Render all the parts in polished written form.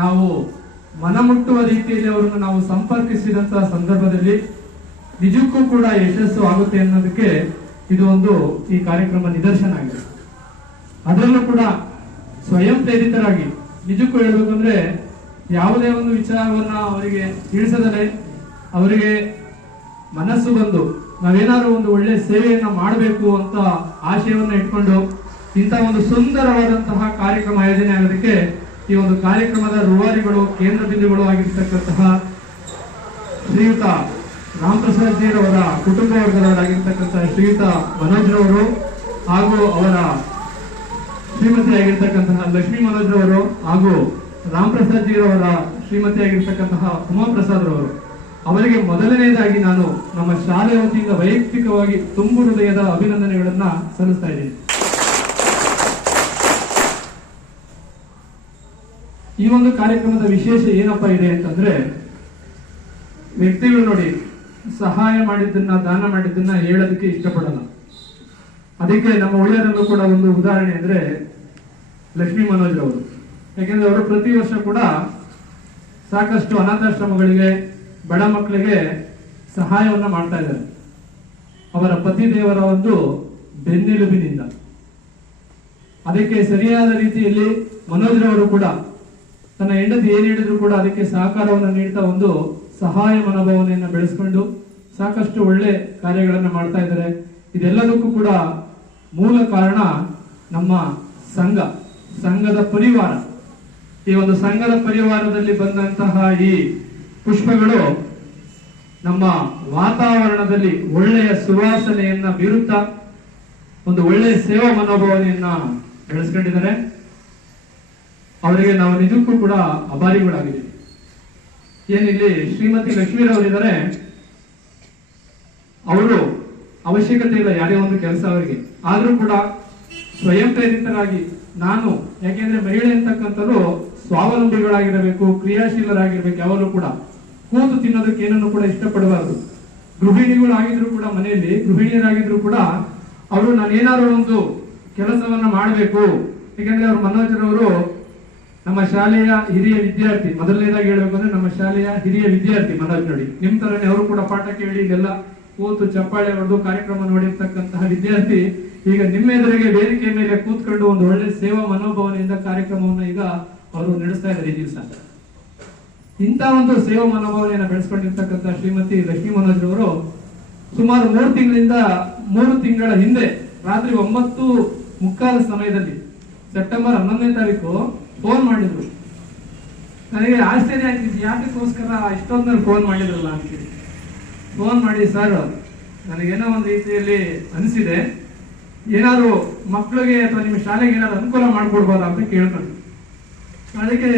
ನಾವು ಮನಮುಟ್ಟುವ ರೀತಿಯಲ್ಲಿ ಅವರನ್ನು ನಾವು ಸಂಪರ್ಕಿಸಿದಂತಹ ಸಂದರ್ಭದಲ್ಲಿ ನಿಜಕ್ಕೂ ಕೂಡ ಯಶಸ್ಸು ಆಗುತ್ತೆ ಅನ್ನೋದಕ್ಕೆ ಇದು ಒಂದು ಈ ಕಾರ್ಯಕ್ರಮ ನಿದರ್ಶನ ಆಗಿದೆ. ಅದರಲ್ಲೂ ಕೂಡ ಸ್ವಯಂ ಪ್ರೇರಿತರಾಗಿ ನಿಜಕ್ಕೂ ಹೇಳ್ಬೇಕಂದ್ರೆ ಯಾವುದೇ ಒಂದು ವಿಚಾರವನ್ನ ಅವರಿಗೆ ತಿಳಿಸದಲೇ ಅವರಿಗೆ ಮನಸ್ಸು ಬಂದು ನಾವೇನಾದ್ರೂ ಒಂದು ಒಳ್ಳೆ ಸೇವೆಯನ್ನ ಮಾಡಬೇಕು ಅಂತ ಆಶಯವನ್ನ ಇಟ್ಕೊಂಡು ಇಂಥ ಒಂದು ಸುಂದರವಾದಂತಹ ಕಾರ್ಯಕ್ರಮ ಆಯೋಜನೆ ಆಗೋದಕ್ಕೆ ಈ ಒಂದು ಕಾರ್ಯಕ್ರಮದ ರೂವಾರಿಗಳು ಕೇಂದ್ರ ಬಿಂದುಗಳು ಆಗಿರ್ತಕ್ಕಂತಹ ಶ್ರೀಯುತ ರಾಮ್ ಪ್ರಸಾದ್ ಜೀರವರ ಕುಟುಂಬ ವರ್ಗದವರಾಗಿರ್ತಕ್ಕಂತಹ ಶ್ರೀಯುತ ಮನೋಜ್ ರವರು ಹಾಗೂ ಅವರ ಶ್ರೀಮತಿ ಆಗಿರ್ತಕ್ಕಂತಹ ಲಕ್ಷ್ಮೀ ಮನೋಜ್ ರವರು ಹಾಗೂ ರಾಮ್ ಪ್ರಸಾದ್ ಜೀರವರ ಶ್ರೀಮತಿ ಆಗಿರ್ತಕ್ಕಂತಹ ಉಮಾ ಪ್ರಸಾದ್ ರವರು ಅವರಿಗೆ ಮೊದಲನೇದಾಗಿ ನಾನು ನಮ್ಮ ಶಾಲೆ ವತಿಯಿಂದ ವೈಯಕ್ತಿಕವಾಗಿ ತುಂಬು ಹೃದಯದ ಅಭಿನಂದನೆಗಳನ್ನ ಸಲ್ಲಿಸ್ತಾ ಇದ್ದೀನಿ. ಈ ಒಂದು ಕಾರ್ಯಕ್ರಮದ ವಿಶೇಷ ಏನಪ್ಪಾ ಇದೆ ಅಂತಂದ್ರೆ ವ್ಯಕ್ತಿಗಳು ನೋಡಿ ಸಹಾಯ ಮಾಡಿದ್ದನ್ನ ದಾನ ಮಾಡಿದ್ದನ್ನ ಹೇಳೋದಕ್ಕೆ ಇಷ್ಟಪಡಲ್ಲ. ಅದಕ್ಕೆ ನಮ್ಮ ಒಳ್ಳೆಯರಲ್ಲೂ ಕೂಡ ಒಂದು ಉದಾಹರಣೆ ಅಂದ್ರೆ ಲಕ್ಷ್ಮೀ ಮನೋಜ್ ಅವರು. ಯಾಕೆಂದ್ರೆ ಅವರು ಪ್ರತಿ ವರ್ಷ ಕೂಡ ಸಾಕಷ್ಟು ಅನಾಥಾಶ್ರಮಗಳಿಗೆ ಬಡ ಮಕ್ಕಳಿಗೆ ಸಹಾಯವನ್ನ ಮಾಡ್ತಾ ಇದ್ದಾರೆ ಅವರ ಪತಿ ದೇವರ ಒಂದು ಬೆನ್ನೆಲುಬಿನಿಂದ. ಅದಕ್ಕೆ ಸರಿಯಾದ ರೀತಿಯಲ್ಲಿ ಮನೋಜ್ ರವರು ಕೂಡ ತನ್ನ ಹೆಂಡತಿ ಏನ್ ಹೇಳಿದ್ರು ಕೂಡ ಅದಕ್ಕೆ ಸಹಕಾರವನ್ನು ನೀಡ್ತಾ ಒಂದು ಸಹಾಯ ಮನೋಭಾವನೆಯನ್ನ ಬೆಳೆಸ್ಕೊಂಡು ಸಾಕಷ್ಟು ಒಳ್ಳೆ ಕಾರ್ಯಗಳನ್ನ ಮಾಡ್ತಾ ಇದ್ದಾರೆ. ಇದೆಲ್ಲದಕ್ಕೂ ಕೂಡ ಮೂಲ ಕಾರಣ ನಮ್ಮ ಸಂಘದ ಪರಿವಾರ. ಈ ಒಂದು ಸಂಘದ ಪರಿವಾರದಲ್ಲಿ ಬಂದಂತಹ ಈ ಪುಷ್ಪಗಳು ನಮ್ಮ ವಾತಾವರಣದಲ್ಲಿ ಒಳ್ಳೆಯ ಸುವಾಸನೆಯನ್ನ ಬೀರುತ್ತಾ ಒಂದು ಒಳ್ಳೆಯ ಸೇವಾ ಮನೋಭಾವನೆಯನ್ನ ಬೆಳೆಸ್ಕೊಂಡಿದ್ದಾರೆ. ಅವರಿಗೆ ನಾವು ನಿಜಕ್ಕೂ ಕೂಡ ಅಭಾರಿಗಳಾಗಿದ್ದೀವಿ. ಏನಿಲ್ಲಿ ಶ್ರೀಮತಿ ಲಕ್ಷ್ಮೀರವರಿದ್ದಾರೆ, ಅವರು ಅವಶ್ಯಕತೆ ಇಲ್ಲ ಯಾರೇ ಒಂದು ಕೆಲಸ ಅವರಿಗೆ, ಆದ್ರೂ ಕೂಡ ಸ್ವಯಂ ಪ್ರೇರಿತರಾಗಿ ನಾನು, ಯಾಕೆಂದ್ರೆ ಮಹಿಳೆ ಅಂತಕ್ಕಂಥದ್ದು ಸ್ವಾವಲಂಬಿಗಳಾಗಿರಬೇಕು, ಕ್ರಿಯಾಶೀಲರಾಗಿರ್ಬೇಕು. ಯಾವಾಗಲೂ ಕೂಡ ಕೂತು ತಿನ್ನೋದಕ್ಕೆ ಏನನ್ನು ಕೂಡ ಇಷ್ಟಪಡಬಾರದು. ಗೃಹಿಣಿಗಳಾಗಿದ್ರು ಕೂಡ ಮನೆಯಲ್ಲಿ ಗೃಹಿಣಿಯರಾಗಿದ್ರು ಕೂಡ ಅವರು ನಾನೇನಾದ್ರು ಒಂದು ಕೆಲಸವನ್ನ ಮಾಡಬೇಕು. ಯಾಕೆಂದ್ರೆ ಅವರು ಮನೋಜರವರು ನಮ್ಮ ಶಾಲೆಯ ಹಿರಿಯ ವಿದ್ಯಾರ್ಥಿ. ಮೊದಲನೇದಾಗಿ ಹೇಳ್ಬೇಕು ಅಂದ್ರೆ ನಮ್ಮ ಶಾಲೆಯ ಹಿರಿಯ ವಿದ್ಯಾರ್ಥಿ ಮನೋಜ್ ನೋಡಿ. ನಿಮ್ ತರನೇ ಅವರು ಕೂಡ ಪಾಠ ಕೇಳಿ ಇದೆಲ್ಲ ಕೂತು ಚಪ್ಪಾಳೆ ಹೊಡೆದು ಕಾರ್ಯಕ್ರಮ ನೋಡಿರ್ತಕ್ಕಂತಹ ವಿದ್ಯಾರ್ಥಿ ಈಗ ನಿಮ್ಮ ಎದುರಿಗೆ ವೇದಿಕೆ ಮೇಲೆ ಕೂತ್ಕೊಂಡು ಒಂದು ಒಳ್ಳೆ ಸೇವಾ ಮನೋಭಾವನೆಯಿಂದ ಕಾರ್ಯಕ್ರಮವನ್ನು ಈಗ ಅವರು ನಡೆಸ್ತಾ ಇದ್ದಾರೆ ಈ ದಿವಸ. ಇಂಥ ಒಂದು ಸೇವಾ ಮನೋಭಾವನೆಯನ್ನು ಬೆಳೆಸ್ಕೊಂಡಿರ್ತಕ್ಕಂಥ ಶ್ರೀಮತಿ ಲಕ್ಷ್ಮೀ ಮನೋಜ್ ಅವರು ಸುಮಾರು 3 ತಿಂಗಳ ಹಿಂದೆ ರಾತ್ರಿ 9:15 ಸಮಯದಲ್ಲಿ ಸೆಪ್ಟೆಂಬರ್ 11ನೇ ತಾರೀಕು ಫೋನ್ ಮಾಡಿದ್ರು. ನನಗೆ ಆಶ್ಚರ್ಯ ಆಗ್ತಿತ್ತು, ಯಾಕಕ್ಕೋಸ್ಕರ ಇಷ್ಟೊಂದಲ್ಲಿ ಫೋನ್ ಮಾಡಿದ್ರಲ್ಲ ಅಂತೇಳಿ. ಫೋನ್ ಮಾಡಿ, ಸರ್ ನನಗೇನೋ ಒಂದು ರೀತಿಯಲ್ಲಿ ಅನಿಸಿದೆ, ಏನಾದ್ರು ಮಕ್ಕಳಿಗೆ ಅಥವಾ ನಿಮ್ಮ ಶಾಲೆಗೆ ಏನಾದ್ರು ಅನುಕೂಲ ಮಾಡ್ಕೊಡ್ಬೋದಾ ಅಂತ ಕೇಳ್ಕೊಂಡು. ಅದಕ್ಕೆ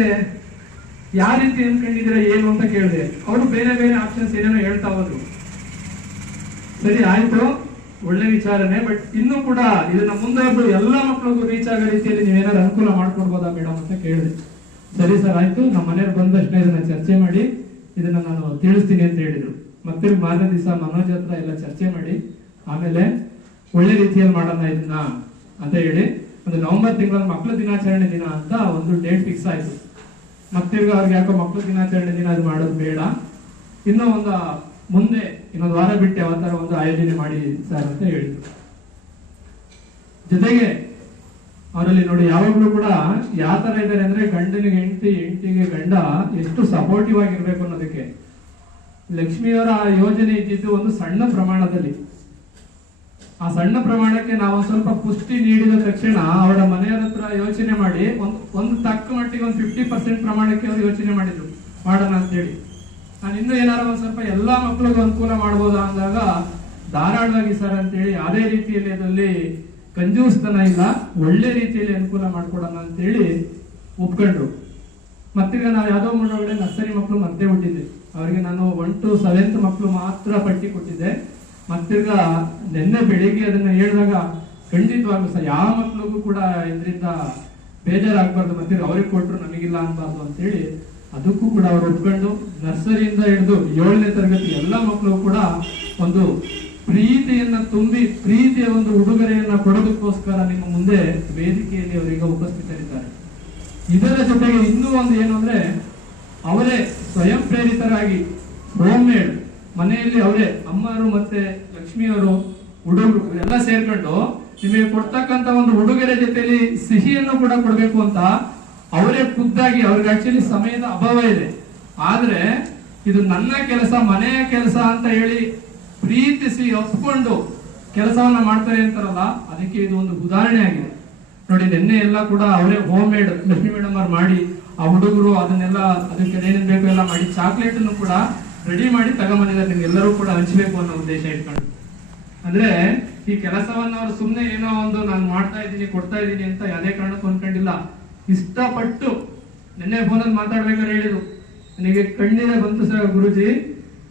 ಯಾವ ರೀತಿ ಅನ್ಕೊಂಡಿದ್ರೆ ಏನು ಅಂತ ಕೇಳಿದೆ. ಅವರು ಬೇರೆ ಬೇರೆ ಆಪ್ಷನ್ಸ್ ಏನೇನೋ ಹೇಳ್ತಾ ಹೋದ್ರು. ಸರಿ ಆಯ್ತು, ಒಳ್ಳೆ ವಿಚಾರನೆ, ಬಟ್ ಇನ್ನೂ ಕೂಡ ಇದನ್ನ ಮುಂದೆ ಎಲ್ಲ ಮಕ್ಕಳಿಗೂ ರೀಚ್ ಆಗೋ ರೀತಿಯಲ್ಲಿ ನೀವೇನಾದ್ರು ಅನುಕೂಲ ಮಾಡ್ಕೊಡ್ಬೋದಾ ಮೇಡಮ್ ಅಂತ ಕೇಳಿದೆ. ಸರಿ ಸರ್ ಆಯ್ತು, ನಮ್ಮ ಮನೆಯವ್ರು ಬಂದಷ್ಟೇ ಇದನ್ನ ಚರ್ಚೆ ಮಾಡಿ ಇದನ್ನ ನಾನು ತಿಳಿಸ್ತೀನಿ ಅಂತ ಹೇಳಿದ್ರು. ಮತ್ತೆ ಮಾರನೇ ದಿವಸ ಮನೋಜ್ ಹತ್ರ ಎಲ್ಲ ಚರ್ಚೆ ಮಾಡಿ ಆಮೇಲೆ ಒಳ್ಳೆ ರೀತಿಯಲ್ಲಿ ಮಾಡೋಣ ಇದನ್ನ ಅಂತ ಹೇಳಿ ಒಂದು ನವೆಂಬರ್ ತಿಂಗಳಲ್ಲಿ ಮಕ್ಕಳ ದಿನಾಚರಣೆ ದಿನ ಅಂತ ಒಂದು ಡೇಟ್ ಫಿಕ್ಸ್ ಆಯ್ತು. ಮತ್ತಿರ್ಗ ಅವ್ರಿಗೆ ಯಾಕೋ ಮಕ್ಕಳ ದಿನಾಚರಣೆ ದಿನ ಅದು ಮಾಡೋದು ಬೇಡ, ಇನ್ನೂ ಒಂದು ಮುಂದೆ ಇನ್ನೊಂದು ವಾರ ಬಿಟ್ಟು ಯಾವತ್ತಾರ ಒಂದು ಆಯೋಜನೆ ಮಾಡಿ ಸರ್ ಅಂತ ಹೇಳಿದ್ರು. ಜೊತೆಗೆ ಅವರಲ್ಲಿ ನೋಡಿ ಯಾವಾಗ್ಲೂ ಕೂಡ ಯಾವ ತರ ಇದ್ದಾರೆ ಅಂದ್ರೆ ಗಂಡನಿಗೆ ಹೆಂಡತಿ, ಹೆಂಡತಿಗೆ ಗಂಡ ಎಷ್ಟು ಸಪೋರ್ಟಿವ್ ಆಗಿರ್ಬೇಕು ಅನ್ನೋದಕ್ಕೆ. ಲಕ್ಷ್ಮಿಯವರ ಯೋಜನೆ ಇದ್ದಿದ್ದು ಒಂದು ಸಣ್ಣ ಪ್ರಮಾಣದಲ್ಲಿ. ಆ ಸಣ್ಣ ಪ್ರಮಾಣಕ್ಕೆ ನಾವು ಸ್ವಲ್ಪ ಪುಷ್ಟಿ ನೀಡಿದ ತಕ್ಷಣ ಅವರ ಮನೆಯವರ ಹತ್ರ ಯೋಚನೆ ಮಾಡಿ ಒಂದು ತಕ್ಕ ಮಟ್ಟಿಗೆ ಒಂದು 50% ಪ್ರಮಾಣಕ್ಕೆ ಅವರು ಯೋಚನೆ ಮಾಡಿದ್ರು ಮಾಡೋಣ ಅಂತ ಹೇಳಿ. ನಾನು ಇನ್ನೂ ಏನಾರ ಒಂದ್ ಸ್ವಲ್ಪ ಎಲ್ಲಾ ಮಕ್ಕಳಿಗೂ ಅನುಕೂಲ ಮಾಡ್ಬೋದಾ ಅಂದಾಗ ಧಾರಾಳವಾಗಿ ಸರ್ ಅಂತೇಳಿ ಅದೇ ರೀತಿಯಲ್ಲಿ ಅದರಲ್ಲಿ ಕಂಜೂಸ್ತನ ಇಲ್ಲ, ಒಳ್ಳೆ ರೀತಿಯಲ್ಲಿ ಅನುಕೂಲ ಮಾಡ್ಕೊಡೋಣ ಅಂತೇಳಿ ಒಪ್ಕೊಂಡ್ರು. ಮತ್ತೀಗ ನಾವು ಯಾವ್ದೋ ಒಳಗಡೆ ನರ್ಸರಿ ಮಕ್ಕಳು ಮತ್ತೆ ಹುಟ್ಟಿದ್ದೆ, ಅವರಿಗೆ ನಾನು 1 to 7th ಮಕ್ಕಳು ಮಾತ್ರ ಪಟ್ಟಿ ಕೊಟ್ಟಿದ್ದೆ. ಮತ್ತೀಗ ನಿನ್ನೆ ಬೆಳಿಗ್ಗೆ ಅದನ್ನ ಹೇಳಿದಾಗ ಖಂಡಿತವಾಗ್ಲೂ ಸರ್ ಯಾವ ಮಕ್ಕಳಿಗೂ ಕೂಡ ಇದರಿಂದ ಬೇಜಾರಾಗಬಾರ್ದು, ಮತ್ತೆ ಅವ್ರಿಗೆ ಕೊಟ್ಟರು ನಮಗಿಲ್ಲ ಅನ್ಬಾರ್ದು ಅಂತೇಳಿ ಅದಕ್ಕೂ ಕೂಡ ಅವರು ಒಪ್ಕೊಂಡು ನರ್ಸರಿಯಿಂದ ಹಿಡಿದು 7ನೇ ತರಗತಿ ಎಲ್ಲ ಮಕ್ಕಳು ಕೂಡ ಒಂದು ಪ್ರೀತಿಯನ್ನ ತುಂಬಿ ಪ್ರೀತಿಯ ಒಂದು ಉಡುಗೊರೆಯನ್ನ ಕೊಡೋದಕ್ಕೋಸ್ಕರ ನಿಮ್ಮ ಮುಂದೆ ವೇದಿಕೆಯಲ್ಲಿ ಅವರಿಗೆ ಉಪಸ್ಥಿತರಿದ್ದಾರೆ. ಇದರ ಜೊತೆಗೆ ಇನ್ನೂ ಒಂದು ಏನು ಅಂದ್ರೆ ಅವರೇ ಸ್ವಯಂ ಪ್ರೇರಿತರಾಗಿ ಹೋಮ್ ಮೇಡ್ ಮನೆಯಲ್ಲಿ ಅವರೇ ಅಮ್ಮರು ಮತ್ತೆ ಲಕ್ಷ್ಮಿಯವರು ಹುಡುಗರು ಎಲ್ಲ ಸೇರ್ಕೊಂಡು ನಿಮಗೆ ಕೊಡ್ತಕ್ಕಂತ ಒಂದು ಉಡುಗೊರೆ ಜೊತೆಲಿ ಸಿಹಿಯನ್ನು ಕೂಡ ಕೊಡ್ಬೇಕು ಅಂತ ಅವರೇ ಖುದ್ದಾಗಿ, ಅವ್ರಿಗೆ ಆಕ್ಚುಲಿ ಸಮಯದ ಅಭಾವ ಇದೆ, ಆದ್ರೆ ಇದು ನನ್ನ ಕೆಲಸ, ಮನೆಯ ಕೆಲಸ ಅಂತ ಹೇಳಿ ಪ್ರೀತಿಸಿ ಒಪ್ಕೊಂಡು ಕೆಲಸವನ್ನ ಮಾಡ್ತಾರೆ ಅಂತಾರಲ್ಲ, ಅದಕ್ಕೆ ಇದು ಒಂದು ಉದಾಹರಣೆ ಆಗಿದೆ ನೋಡಿ. ನಿನ್ನೆ ಎಲ್ಲ ಕೂಡ ಅವರೇ ಹೋಮ್ ಮೇಡ್ ಲಕ್ಷ್ಮಿ ಮೇಡಮ್ ಅವ್ರು ಮಾಡಿ, ಆ ಹುಡುಗರು ಅದನ್ನೆಲ್ಲ ಅದಕ್ಕೆ ಏನೇನ್ ಬೇಕು ಎಲ್ಲ ಮಾಡಿ ಚಾಕ್ಲೇಟ್ ಅನ್ನು ಕೂಡ ರೆಡಿ ಮಾಡಿ ತಗೊಂಬಂದಿದ್ದಾರೆ, ನಿಮ್ಗೆಲ್ಲರೂ ಕೂಡ ಹಂಚಬೇಕು ಅನ್ನೋ ಉದ್ದೇಶ ಇಟ್ಕೊಂಡು. ಅಂದ್ರೆ ಈ ಕೆಲಸವನ್ನ ಅವ್ರು ಸುಮ್ನೆ ಏನೋ ಒಂದು ನಾನು ಮಾಡ್ತಾ ಇದ್ದೀನಿ ಕೊಡ್ತಾ ಇದ್ದೀನಿ ಅಂತ ಯಾವುದೇ ಕಾರಣಕ್ಕೂ ಅನ್ಕೊಂಡಿಲ್ಲ, ಇಷ್ಟಪಟ್ಟು. ನಿನ್ನೆ ಫೋನಲ್ಲಿ ಮಾತಾಡ್ಬೇಕಾದ್ರೆ ಹೇಳಿದ್ರು, ನನಗೆ ಕಣ್ಣಿನ ಬಂತು ಸರ್ ಗುರುಜಿ,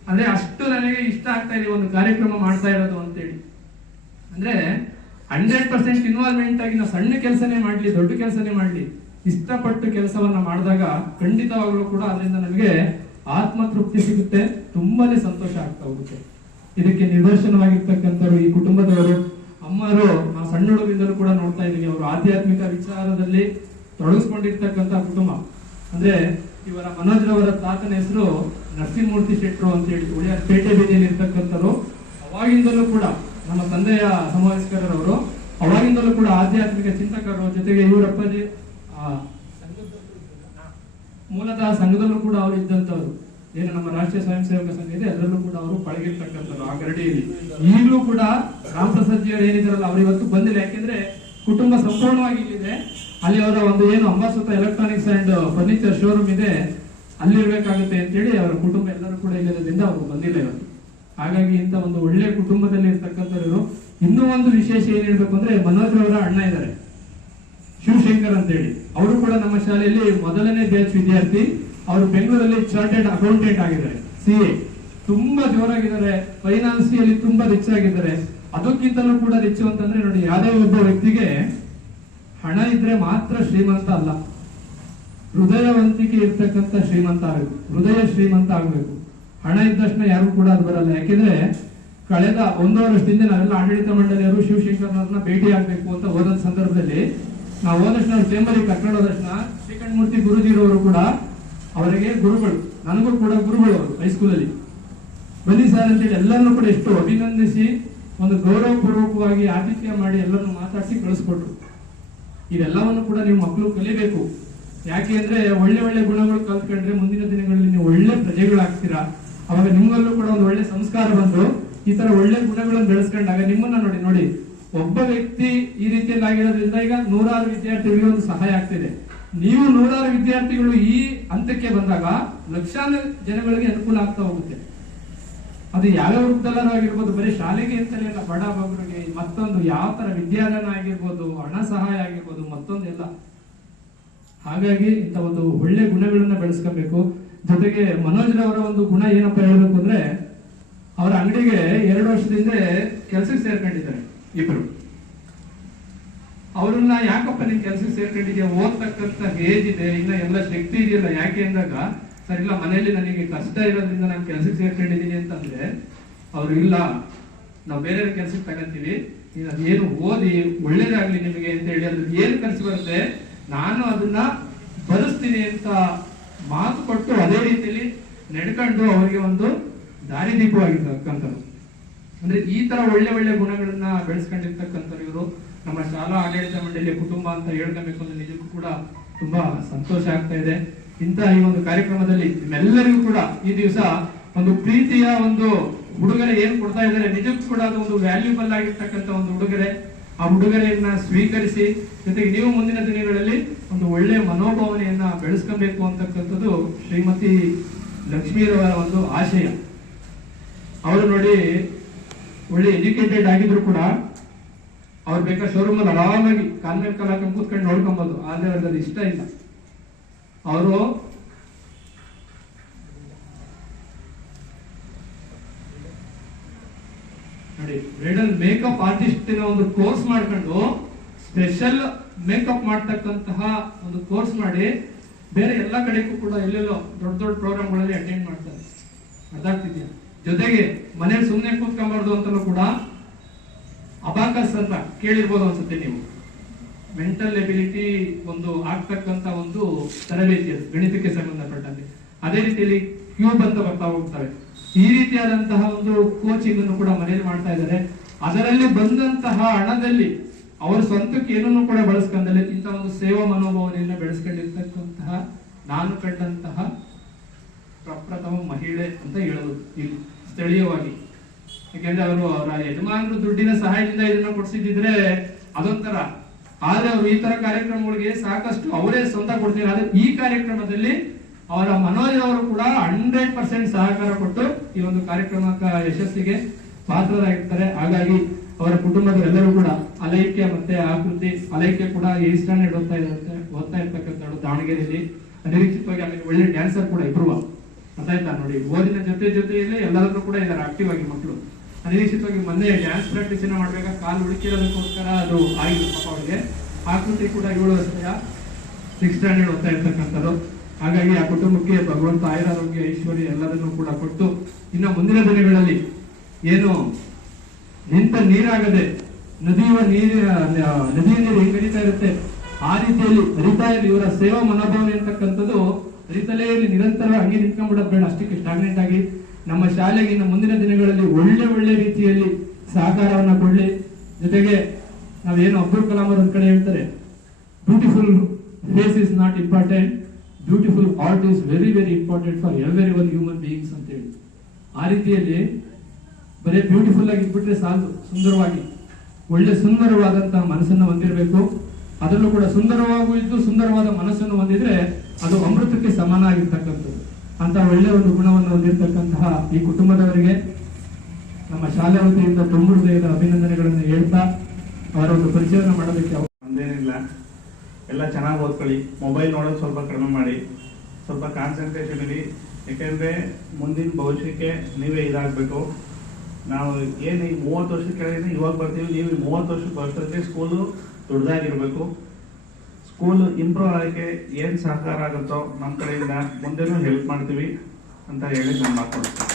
ಅಂದ್ರೆ ಅಷ್ಟು ನನಗೆ ಇಷ್ಟ ಆಗ್ತಾ ಇದೆ ಒಂದು ಕಾರ್ಯಕ್ರಮ ಮಾಡ್ತಾ ಇರೋದು ಅಂತೇಳಿ. ಅಂದ್ರೆ 100% ಇನ್ವಾಲ್ವ್ಮೆಂಟ್ ಆಗಿ ನಾವು ಸಣ್ಣ ಕೆಲಸನೇ ಮಾಡ್ಲಿ ದೊಡ್ಡ ಕೆಲಸನೇ ಮಾಡ್ಲಿ ಇಷ್ಟಪಟ್ಟು ಕೆಲಸವನ್ನ ಮಾಡಿದಾಗ ಖಂಡಿತವಾಗ್ಲೂ ಕೂಡ ಅದರಿಂದ ನಮಗೆ ಆತ್ಮತೃಪ್ತಿ ಸಿಗುತ್ತೆ, ತುಂಬಾನೇ ಸಂತೋಷ ಆಗ್ತಾ ಹೋಗುತ್ತೆ. ಇದಕ್ಕೆ ನಿದರ್ಶನವಾಗಿರ್ತಕ್ಕಂಥವ್ರು ಈ ಕುಟುಂಬದವರು, ಅಮ್ಮರು. ನಾವು ಸಣ್ಣ ಹುಡುಗರಿಂದಲೂ ಕೂಡ ನೋಡ್ತಾ ಇದೀವಿ, ಅವರು ಆಧ್ಯಾತ್ಮಿಕ ವಿಚಾರದಲ್ಲಿ ತೊಡಗಿಸ್ಕೊಂಡಿರ್ತಕ್ಕಂಥ ಕುಟುಂಬ. ಅಂದ್ರೆ ಇವರ ಮನೋಜ್ ರವರ ತಾತನ ಹೆಸರು ನರಸಿಂಹಮೂರ್ತಿ ಶೆಟ್ರು ಅಂತ ಹೇಳಿ ಉಳಿಯ ಪೇಟೆ ಬೀದಿಯಲ್ಲಿ ಇರ್ತಕ್ಕಂಥವ್ರು. ಅವಾಗಿಂದಲೂ ಕೂಡ ನಮ್ಮ ತಂದೆಯ ಸಮವಯಸ್ಕರವರು, ಅವಾಗಿಂದಲೂ ಕೂಡ ಆಧ್ಯಾತ್ಮಿಕ ಚಿಂತಕರು. ಜೊತೆಗೆ ಇವರಪ್ಪಾಜಿ ಮೂಲತಃ ಸಂಘದಲ್ಲೂ ಕೂಡ ಅವರು ಇದ್ದಂಥವ್ರು. ಏನು ನಮ್ಮ ರಾಷ್ಟ್ರೀಯ ಸ್ವಯಂ ಸೇವಕ ಸಂಘ ಇದೆ ಅದರಲ್ಲೂ ಕೂಡ ಅವರು ಪಳಗಿರ್ತಕ್ಕಂಥವ್ರು ಆ ಗರಡಿಯಲ್ಲಿ. ಈಗಲೂ ಕೂಡ ರಾಮ್ ಪ್ರಸಾದ್ ಜಿ ಅವರು ಏನಿದಾರಲ್ಲ, ಅವ್ರು ಇವತ್ತು ಬಂದಿಲ್ಲ, ಯಾಕೆಂದ್ರೆ ಕುಟುಂಬ ಸಂಪೂರ್ಣವಾಗಿ ಇಲ್ಲಿದೆ. ಅಲ್ಲಿ ಅವರ ಒಂದು ಏನು ಅಂಬಾಸುತ್ತ ಎಲೆಕ್ಟ್ರಾನಿಕ್ಸ್ ಅಂಡ್ ಫರ್ನಿಚರ್ ಶೋರೂಮ್ ಇದೆ, ಅಲ್ಲಿರ್ಬೇಕಾಗುತ್ತೆ ಅಂತೇಳಿ ಅವರ ಕುಟುಂಬ ಎಲ್ಲರೂ ಕೂಡ ಇಲ್ಲದ್ರಿಂದ ಅವರು ಬಂದಿಲ್ಲ ಇವತ್ತು. ಹಾಗಾಗಿ ಇಂಥ ಒಂದು ಒಳ್ಳೆ ಕುಟುಂಬದಲ್ಲಿ ಇರ್ತಕ್ಕಂಥವ್ರು. ಇನ್ನೂ ಒಂದು ವಿಶೇಷ ಏನ್ ಹೇಳ್ಬೇಕು ಅಂದ್ರೆ, ಮನೋಜ್ ಅವರ ಅಣ್ಣ ಇದ್ದಾರೆ ಶಿವಶಂಕರ್ ಅಂತ ಹೇಳಿ, ಅವರು ಕೂಡ ನಮ್ಮ ಶಾಲೆಯಲ್ಲಿ ಮೊದಲನೇ ಬ್ಯಾಚ್ ವಿದ್ಯಾರ್ಥಿ. ಅವರು ಬೆಂಗಳೂರಲ್ಲಿ ಚಾರ್ಟೆಡ್ ಅಕೌಂಟೆಂಟ್ ಆಗಿದ್ದಾರೆ, CA. ತುಂಬಾ ಜೋರಾಗಿದ್ದಾರೆ, ಫೈನಾನ್ಸಿಯಲಿ ತುಂಬಾ ರಿಚ್ ಆಗಿದ್ದಾರೆ. ಅದಕ್ಕಿಂತಲೂ ಕೂಡ ರಿಚ್ ಅಂತಂದ್ರೆ ನೋಡಿ, ಯಾವುದೇ ಒಬ್ಬ ವ್ಯಕ್ತಿಗೆ ಹಣ ಇದ್ರೆ ಮಾತ್ರ ಶ್ರೀಮಂತ ಅಲ್ಲ, ಹೃದಯವಂತಿಕೆ ಇರ್ತಕ್ಕಂಥ ಶ್ರೀಮಂತ ಆಗಬೇಕು, ಹೃದಯ ಶ್ರೀಮಂತ ಆಗ್ಬೇಕು. ಹಣ ಇದ್ದಷ್ಟನ್ನ ಯಾರು ಕೂಡ ಅದು ಬರಲ್ಲ. ಯಾಕೆಂದ್ರೆ ಕಳೆದ 1 ವರ್ಷದಿಂದ ನಾವೆಲ್ಲ ಆಡಳಿತ ಮಂಡಳಿಯವರು ಶಿವಶಂಕರ್ನವ್ರನ್ನ ಭೇಟಿ ಆಗ್ಬೇಕು ಅಂತ ಹೋದ ಸಂದರ್ಭದಲ್ಲಿ ನಾವು ಹೋದಷ್ಟು ನಾವು ಚೇಂಬರಿಗೆ ಕರ್ಕೊಂಡು ಹೋದಷ್ಟು ಶ್ರೀಕಂಠಮೂರ್ತಿ ಗುರುಜಿರವರು ಕೂಡ ಅವರಿಗೆ ಗುರುಗಳು, ನನಗೂ ಕೂಡ ಗುರುಗಳು ಅವರು ಹೈಸ್ಕೂಲಲ್ಲಿ. ಬನ್ನಿ ಸರ್ ಅಂತೇಳಿ ಎಲ್ಲರನ್ನೂ ಕೂಡ ಎಷ್ಟು ಅಭಿನಂದಿಸಿ ಒಂದು ಗೌರವಪೂರ್ವಕವಾಗಿ ಆತಿಥ್ಯ ಮಾಡಿ ಎಲ್ಲರನ್ನು ಮಾತಾಡಿಸಿ ಕಳಿಸ್ಕೊಟ್ರು. ಇದೆಲ್ಲವನ್ನು ಕೂಡ ನೀವು ಮಕ್ಕಳು ಕಲಿಬೇಕು. ಯಾಕೆ ಅಂದ್ರೆ ಒಳ್ಳೆ ಒಳ್ಳೆ ಗುಣಗಳು ಕಲ್ತ್ಕೊಂಡ್ರೆ ಮುಂದಿನ ದಿನಗಳಲ್ಲಿ ನೀವು ಒಳ್ಳೆ ಪ್ರಜೆಗಳಾಗ್ತೀರಾ. ಅವಾಗ ನಿಮ್ಗಲ್ಲೂ ಕೂಡ ಒಂದು ಒಳ್ಳೆ ಸಂಸ್ಕಾರ ಬಂದು ಈ ತರ ಒಳ್ಳೆ ಗುಣಗಳನ್ನು ಬೆಳೆಸ್ಕೊಂಡಾಗ ನಿಮ್ಮನ್ನ ನೋಡಿ ನೋಡಿ ಒಬ್ಬ ವ್ಯಕ್ತಿ ಈ ರೀತಿಯಲ್ಲಿ ಆಗಿರೋದ್ರಿಂದ ಈಗ 100 ವಿದ್ಯಾರ್ಥಿಗಳಿಗೆ ಒಂದು ಸಹಾಯ ಆಗ್ತಿದೆ. ನೀವು 100 ವಿದ್ಯಾರ್ಥಿಗಳು ಈ ಹಂತಕ್ಕೆ ಬಂದಾಗ ಲಕ್ಷಾಂತರ ಜನಗಳಿಗೆ ಅನುಕೂಲ ಆಗ್ತಾ ಹೋಗುತ್ತೆ. ಅದು ಯಾವ್ಯಾವ ವೃತ್ತದಲ್ಲೂ ಆಗಿರ್ಬೋದು, ಬರೀ ಶಾಲೆಗೆ ಅಂತಲೇ ಅಲ್ಲ, ಬಡ ಬಗ್ಗರಿಗೆ ಮತ್ತೊಂದು ಯಾವ ತರ ವಿದ್ಯಾದಾನ ಆಗಿರ್ಬೋದು, ಹಣ ಸಹಾಯ ಆಗಿರ್ಬೋದು, ಮತ್ತೊಂದೆಲ್ಲ. ಹಾಗಾಗಿ ಇಂಥ ಒಂದು ಒಳ್ಳೆ ಗುಣಗಳನ್ನ ಬೆಳೆಸ್ಕೋಬೇಕು. ಜೊತೆಗೆ ಮನೋಜ್ ರವರ ಒಂದು ಗುಣ ಏನಪ್ಪಾ ಹೇಳ್ಬೇಕು ಅಂದ್ರೆ, ಅವರ ಅಂಗಡಿಗೆ 2 ವರ್ಷದಿಂದ ಕೆಲ್ಸಕ್ಕೆ ಸೇರ್ಕೊಂಡಿದ್ದಾರೆ ಇಬ್ರು. ಅವ್ರನ್ನ ಯಾಕಪ್ಪ ನಿನ್ ಕೆಲ್ಸಕ್ಕೆ ಸೇರ್ಕೊಂಡಿದ್ಯಾ, ಓದ್ತಕ್ಕಂತ ಏಜ್ ಇದೆ, ಇನ್ನ ಎಲ್ಲ ಶಕ್ತಿ ಇದೆಯಲ್ಲ, ಯಾಕೆ ಅಂದಾಗ ಸರ್ ಇಲ್ಲ ಮನೆಯಲ್ಲಿ ನನಗೆ ಕಷ್ಟ ಇರೋದ್ರಿಂದ ನಾನು ಕೆಲ್ಸಕ್ಕೆ ಸೇರ್ಕೊಂಡಿದ್ದೀನಿ ಅಂತಂದ್ರೆ, ಅವ್ರು ಇಲ್ಲ ನಾವು ಬೇರೆ ಕೆಲ್ಸಕ್ಕೆ ತಗಂತೀವಿ, ನೀನು ಅದೇನು ಓದಿ ಒಳ್ಳೇದಾಗ್ಲಿ ನಿಮಗೆ ಅಂತ ಹೇಳಿ ಅದ್ರ ಏನ್ ಖರ್ಚು ಬರುತ್ತೆ ನಾನು ಅದನ್ನ ಭರಿಸ್ತೀನಿ ಅಂತ ಮಾತು ಕೊಟ್ಟು ಅದೇ ರೀತಿಯಲ್ಲಿ ನಡ್ಕೊಂಡು ಅವರಿಗೆ ಒಂದು ದಾರಿದೀಪವಾಗಿರ್ತಕ್ಕಂಥವ್ರು. ಅಂದ್ರೆ ಈ ತರ ಒಳ್ಳೆ ಒಳ್ಳೆ ಗುಣಗಳನ್ನ ಬೆಳೆಸ್ಕೊಂಡಿರ್ತಕ್ಕಂಥವ್ರು ಇವರು. ನಮ್ಮ ಶಾಲಾ ಆಡಳಿತ ಮಂಡಳಿಯ ಕುಟುಂಬ ಅಂತ ಹೇಳ್ಕೊಬೇಕು ಅಂದ್ರೆ ನಿಜಕ್ಕೂ ಕೂಡ ತುಂಬಾ ಸಂತೋಷ ಆಗ್ತಾ ಇದೆ. ಇಂಥ ಈ ಒಂದು ಕಾರ್ಯಕ್ರಮದಲ್ಲಿ ನಿಮ್ಮೆಲ್ಲರಿಗೂ ಕೂಡ ಈ ದಿವಸ ಒಂದು ಪ್ರೀತಿಯ ಒಂದು ಉಡುಗೊರೆ ಏನ್ ಕೊಡ್ತಾ ಇದ್ದಾರೆ, ನಿಜಕ್ಕೂ ಕೂಡ ಅದು ಒಂದು ವ್ಯಾಲ್ಯೂಬಲ್ ಆಗಿರ್ತಕ್ಕಂಥ ಒಂದು ಉಡುಗೊರೆ. ಆ ಉಡುಗೊರೆಯನ್ನ ಸ್ವೀಕರಿಸಿ, ಜೊತೆಗೆ ನೀವು ಮುಂದಿನ ದಿನಗಳಲ್ಲಿ ಒಂದು ಒಳ್ಳೆ ಮನೋಭಾವನೆಯನ್ನ ಬೆಳೆಸ್ಕೊಬೇಕು ಅಂತಕ್ಕಂಥದ್ದು ಶ್ರೀಮತಿ ಲಕ್ಷ್ಮೀರವರ ಒಂದು ಆಶಯ. ಅವರು ನೋಡಿ ಒಳ್ಳೆ ಎಜುಕೇಟೆಡ್ ಆಗಿದ್ರು ಕೂಡ ಅವ್ರು ಬೇಕಾದ ಶೋರೂಮ್ ಅಲ್ಲಿ ಆರಾಮಾಗಿ ಕಾಲ್ ಮೇಲೆ ಕಾಲ್ ಹಾಕೊಂಡು ಕೂತ್ಕೊಂಡು ನೋಡ್ಕೊಬಹುದು. ಆದ್ರೆ ಅವ್ರಿಗೆ ಅದು ಇಷ್ಟ ಇಲ್ಲ. ಅವರು ನೋಡಿ ಬ್ರೈಡಲ್ ಮೇಕಪ್ ಆರ್ಟಿಸ್ಟ್ ಒಂದು ಕೋರ್ಸ್ ಮಾಡ್ಕೊಂಡು ಸ್ಪೆಷಲ್ ಮೇಕಪ್ ಮಾಡ್ತಕ್ಕಂತಹ ಒಂದು ಕೋರ್ಸ್ ಮಾಡಿ ಬೇರೆ ಎಲ್ಲ ಕಡೆಗೂ ಕೂಡ ಎಲ್ಲೆಲ್ಲೋ ದೊಡ್ಡ ದೊಡ್ಡ ಪ್ರೋಗ್ರಾಮ್ಗಳಲ್ಲಿ ಅಟೆಂಡ್ ಮಾಡ್ತಾರೆ. ಅರ್ಥ ಆಗ್ತಿದ್ಯಾ? ಜೊತೆಗೆ ಮನೇಲಿ ಸುಮ್ಮನೆ ಕೂತ್ಕೊಂಬಾರ್ದು ಅಂತಲೂ ಕೂಡ ಅಬಾಕಸ್ ಅಂತ ಕೇಳಿರ್ಬೋದು ಅನ್ಸುತ್ತೆ ನೀವು. ಮೆಂಟಲ್ ಎಬಿಲಿಟಿ ಒಂದು ಆಗ್ತಕ್ಕಂತ ಒಂದು ತರಬೇತಿ ಅದು ಗಣಿತಕ್ಕೆ ಸಂಬಂಧಪಟ್ಟಂತೆ. ಅದೇ ರೀತಿಯಲ್ಲಿ ಕ್ಯೂಬ್ ಅಂತ ಬರ್ತಾ ಹೋಗ್ತವೆ. ಈ ರೀತಿಯಾದಂತಹ ಒಂದು ಕೋಚಿಂಗ್ ಅನ್ನು ಕೂಡ ಮನೆಯಲ್ಲಿ ಮಾಡ್ತಾ ಇದ್ದಾರೆ. ಅದರಲ್ಲಿ ಬಂದಂತಹ ಹಣದಲ್ಲಿ ಅವರು ಸ್ವಂತಕ್ಕೆ ಏನನ್ನು ಕೂಡ ಬಳಸ್ಕೊಂಡಲ್ಲಿ ಇಂತಹ ಒಂದು ಸೇವಾ ಮನೋಭಾವನೆಯನ್ನ ಬೆಳೆಸ್ಕೊಂಡಿರ್ತಕ್ಕಂತಹ ನಾನು ಕಂಡಂತಹ ಪ್ರಪ್ರಥಮ ಮಹಿಳೆ ಅಂತ ಹೇಳೋದು ಇಲ್ಲಿ ಸ್ಥಳೀಯವಾಗಿ. ಯಾಕೆಂದ್ರೆ ಅವರ ಯಜಮಾನರು ದುಡ್ಡಿನ ಸಹಾಯದಿಂದ ಇದನ್ನ ಕೊಡ್ಸಿದ್ರೆ ಅದೊಂಥರ. ಆದ್ರೆ ಅವರು ಈ ತರ ಕಾರ್ಯಕ್ರಮಗಳಿಗೆ ಸಾಕಷ್ಟು ಅವರೇ ಸ್ವಂತ ಕೊಡ್ತಾರೆ. ಆದ್ರೆ ಈ ಕಾರ್ಯಕ್ರಮದಲ್ಲಿ ಅವರ ಮನೋಜ್ ಅವರು ಕೂಡ 100% ಸಹಕಾರ ಕೊಟ್ಟು ಈ ಒಂದು ಕಾರ್ಯಕ್ರಮಕ್ಕೆ ಯಶಸ್ಸಿಗೆ ಪಾತ್ರರಾಗಿರ್ತಾರೆ. ಹಾಗಾಗಿ ಅವರ ಕುಟುಂಬದವರೆಲ್ಲರೂ ಕೂಡ ಅಲೈಕ್ಯ ಮತ್ತೆ ಆಕೃತಿ, ಅಲೈಕ್ಯ ಕೂಡ 8th ಸ್ಟ್ಯಾಂಡರ್ಡ್ ಓದ್ತಾ ಇರ್ತಕ್ಕಂಥದ್ದು ದಾವಣಗೆರೆಯಲ್ಲಿ. ಅನಿರೀಕ್ಷಿತವಾಗಿ ಆಮೇಲೆ ಒಳ್ಳೆ ಡ್ಯಾನ್ಸರ್ ಕೂಡ ಇಬ್ರು. ಅದಾಯ್ತಾ ನೋಡಿ, ಓದಿನ ಜೊತೆಯಲ್ಲಿ ಎಲ್ಲರೂ ಕೂಡ ಇದ್ದಾರೆ ಆಕ್ಟಿವ್ ಆಗಿ ಮಕ್ಕಳು. ಅನಿರೀಕ್ಷಿತವಾಗಿ ಮೊನ್ನೆ ಡ್ಯಾನ್ಸ್ ಪ್ರಾಕ್ಟೀಸ್ ಮಾಡ್ಬೇಕಾ ಕಾಲು ಹುಡುಕಿರೋದಕ್ಕೋಸ್ಕರ ಅದು ಆಗಿತ್ತು ಪಾಪ ಅವರಿಗೆ. ಆಕೃತಿ ಕೂಡ 7 ವರ್ಷ 6th ಸ್ಟ್ಯಾಂಡರ್ಡ್ ಓದ್ತಾ ಇರ್ತಕ್ಕಂಥದ್ದು. ಹಾಗಾಗಿ ಆ ಕುಟುಂಬಕ್ಕೆ ಭಗವಂತ ಆಯುರಾರೋಗ್ಯ ಐಶ್ವರ್ಯ ಎಲ್ಲದನ್ನು ಕೂಡ ಕೊಟ್ಟು ಇನ್ನು ಮುಂದಿನ ದಿನಗಳಲ್ಲಿ ಏನು ನಿಂತ ನೀರಾಗದೆ ನದಿಯ ನೀರು ಹೆಂಗ್ ಹರಿತಾ ಇರುತ್ತೆ ಆ ರೀತಿಯಲ್ಲಿ ಹರಿತಾ ಇರಲಿ. ಇವರ ಸೇವಾ ಮನೋಭಾವನೆ ಅಂತಕ್ಕಂಥದ್ದು ಹರಿತಲೇ ಇಲ್ಲಿ ನಿರಂತರ ಹಂಗೆ ನಿಂತ್ಕೊಂಡ್ಬಿಡೋದು ಬೇಡ, ಅಷ್ಟಕ್ಕೆ ಸ್ಟಾಗ್ನೆಂಟ್ ಆಗಿ ನಮ್ಮ ಶಾಲೆಗೆ ಇನ್ನು ಮುಂದಿನ ದಿನಗಳಲ್ಲಿ ಒಳ್ಳೆ ರೀತಿಯಲ್ಲಿ ಸಹಕಾರವನ್ನ ಕೊಡ್ಲಿ. ಜೊತೆಗೆ ನಾವೇನು ಅಬ್ದುಲ್ ಕಲಾಂ ಅವ್ರ ಕಡೆ ಹೇಳ್ತಾರೆ, beautiful face is not important, beautiful art is very important for every one human beings ಅಂತ ಹೇಳಿ. ಆ ರೀತಿಯಲ್ಲಿ ಬರೀ ಬ್ಯೂಟಿಫುಲ್ ಆಗಿ ಇಟ್ಬಿಟ್ರೆ ಸಾಲದು, ಸುಂದರವಾಗಿ ಒಳ್ಳೆ ಸುಂದರವಾದಂತಹ ಮನಸ್ಸನ್ನು ಹೊಂದಿರಬೇಕು. ಅದರಲ್ಲೂ ಕೂಡ ಸುಂದರವಾಗೂ ಇದ್ದು ಸುಂದರವಾದ ಮನಸ್ಸನ್ನು ಹೊಂದಿದ್ರೆ ಅದು ಅಮೃತಕ್ಕೆ ಸಮಾನ ಆಗಿರ್ತಕ್ಕಂಥದ್ದು. ಅಂತ ಒಳ್ಳೆ ಒಂದು ಗುಣವನ್ನು ಹೊಂದಿರತಕ್ಕಂತಹ ಈ ಕುಟುಂಬದವರಿಗೆ ನಮ್ಮ ಶಾಲೆ ವತಿಯಿಂದ ತುಂಬ ಹೃದಯದ ಅಭಿನಂದನೆಗಳನ್ನು ಹೇಳ್ತಾ ಅವರ ಒಂದು ಪರಿಚಯವನ್ನು ಮಾಡೋದಕ್ಕೆ ಒಂದೇನಿಲ್ಲ. ಎಲ್ಲ ಚೆನ್ನಾಗಿ ಓದ್ಕೊಳ್ಳಿ, ಮೊಬೈಲ್ ನೋಡೋದು ಸ್ವಲ್ಪ ಕಡಿಮೆ ಮಾಡಿ, ಸ್ವಲ್ಪ ಕಾನ್ಸಂಟ್ರೇಷನ್ ಇರಿ. ಯಾಕೆಂದ್ರೆ ಮುಂದಿನ ಭವಿಷ್ಯಕ್ಕೆ ನೀವೇ ಇದಾಗಬೇಕು. ನಾವು ಏನು ಈ 30 ವರ್ಷದ ಕೆಳಗೆ ಇವಾಗ ಬರ್ತೀವಿ, ನೀವು 30 ವರ್ಷಕ್ಕೆ ಬರೋಷ್ಟೊತ್ತಿಗೆ ಸ್ಕೂಲು ದೊಡ್ಡದಾಗಿರ್ಬೇಕು. ಸ್ಕೂಲ್ ಇಂಪ್ರೂವ್ ಆಗಕ್ಕೆ ಏನು ಸಹಕಾರ ಆಗುತ್ತೋ ನಮ್ಮ ಕಡೆಯಿಂದ ಮುಂದೆನೂ ಹೆಲ್ಪ್ ಮಾಡ್ತೀವಿ ಅಂತ ಹೇಳಿ ನಾನು ಮಾತಾಡ್ತೀನಿ.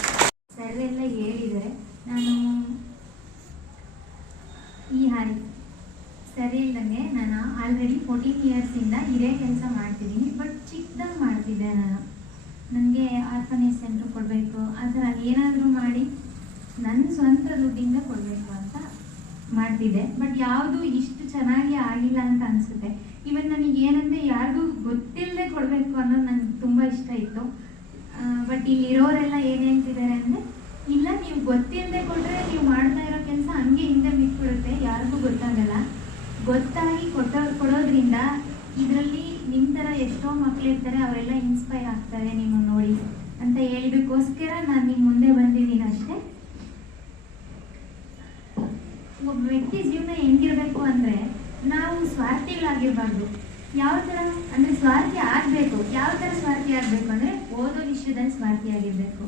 ಸರ್ ಎಲ್ಲ ಹೇಳಿದರೆ ನಾನು ಈ ಹಾಗೆ ಸರಿ ಇಲ್ದಂಗೆ ನಾನು ಆಲ್ರೆಡಿ 14 ಇಯರ್ಸಿಂದ ಇದೇ ಕೆಲಸ ಮಾಡ್ತಿದ್ದೀನಿ. ಬಟ್ ಚಿಕ್ಕದಾಗಿ ಮಾಡ್ತಿದ್ದೆ. ನನಗೆ ಆರ್ಫನೇಜ್ ಸೆಂಟ್ರ್ ಕೊಡಬೇಕು, ಆ ಥರ ಏನಾದರೂ ಮಾಡಿ ನನ್ನ ಸ್ವಂತ ದುಡ್ಡಿಂದ ಕೊಡಬೇಕು ಅಂತ ಮಾಡ್ತಿದ್ದೆ. ಬಟ್ ಯಾವುದು ಇಷ್ಟು ಚೆನ್ನಾಗಿ ಆಗಿಲ್ಲ ಅಂತ ಅನಿಸುತ್ತೆ. ಇವನ್ ನನಗೆ ಏನಂದರೆ ಯಾರಿಗೂ ಗೊತ್ತಿಲ್ಲದೆ ಕೊಡಬೇಕು ಅನ್ನೋದು ನನಗೆ ತುಂಬ ಇಷ್ಟ ಇತ್ತು. ಬಟ್ ಇಲ್ಲಿರೋರೆಲ್ಲ ಏನು ಹೇಳ್ತಿದ್ದಾರೆ ಅಂದರೆ, ಇಲ್ಲ ನೀವು ಗೊತ್ತಿಲ್ಲದೆ ಕೊಟ್ಟರೆ ನೀವು ಮಾಡ್ತಾ ಇರೋ ಕೆಲಸ ಹಂಗೆ ಹಿಂದೆ ಬಿಟ್ಬಿಡುತ್ತೆ, ಯಾರಿಗೂ ಗೊತ್ತಾಗಲ್ಲ. ಗೊತ್ತಾಗಿ ಕೊಡೋದ್ರಿಂದ ಇದರಲ್ಲಿ ನಿಮ್ಮ ಥರ ಎಷ್ಟೋ ಮಕ್ಕಳಿರ್ತಾರೆ, ಅವರೆಲ್ಲ ಇನ್ಸ್ಪೈರ್ ಆಗ್ತಾರೆ ನೀವು ನೋಡಿ ಅಂತ ಹೇಳಿದಕ್ಕೋಸ್ಕರ ನಾನು ನಿಮ್ಮ ಮುಂದೆ ಬಂದಿದ್ದೀನಿ ಅಷ್ಟೇ. ಒಬ್ಬ ವ್ಯಕ್ತಿ ಜೀವನ ಹೆಂಗಿರ್ಬೇಕು ಅಂದರೆ ನಾವು ಸ್ವಾರ್ಥಿಗಳಾಗಿರ್ಬಾರ್ದು. ಯಾವ ಥರ ಅಂದರೆ ಸ್ವಾರ್ಥಿ ಆಗಬೇಕು. ಯಾವ ಥರ ಸ್ವಾರ್ಥಿ ಆಗಬೇಕು ಅಂದರೆ ಓದೋ ವಿಷಯದಲ್ಲಿ ಸ್ವಾರ್ಥಿ ಆಗಿರಬೇಕು.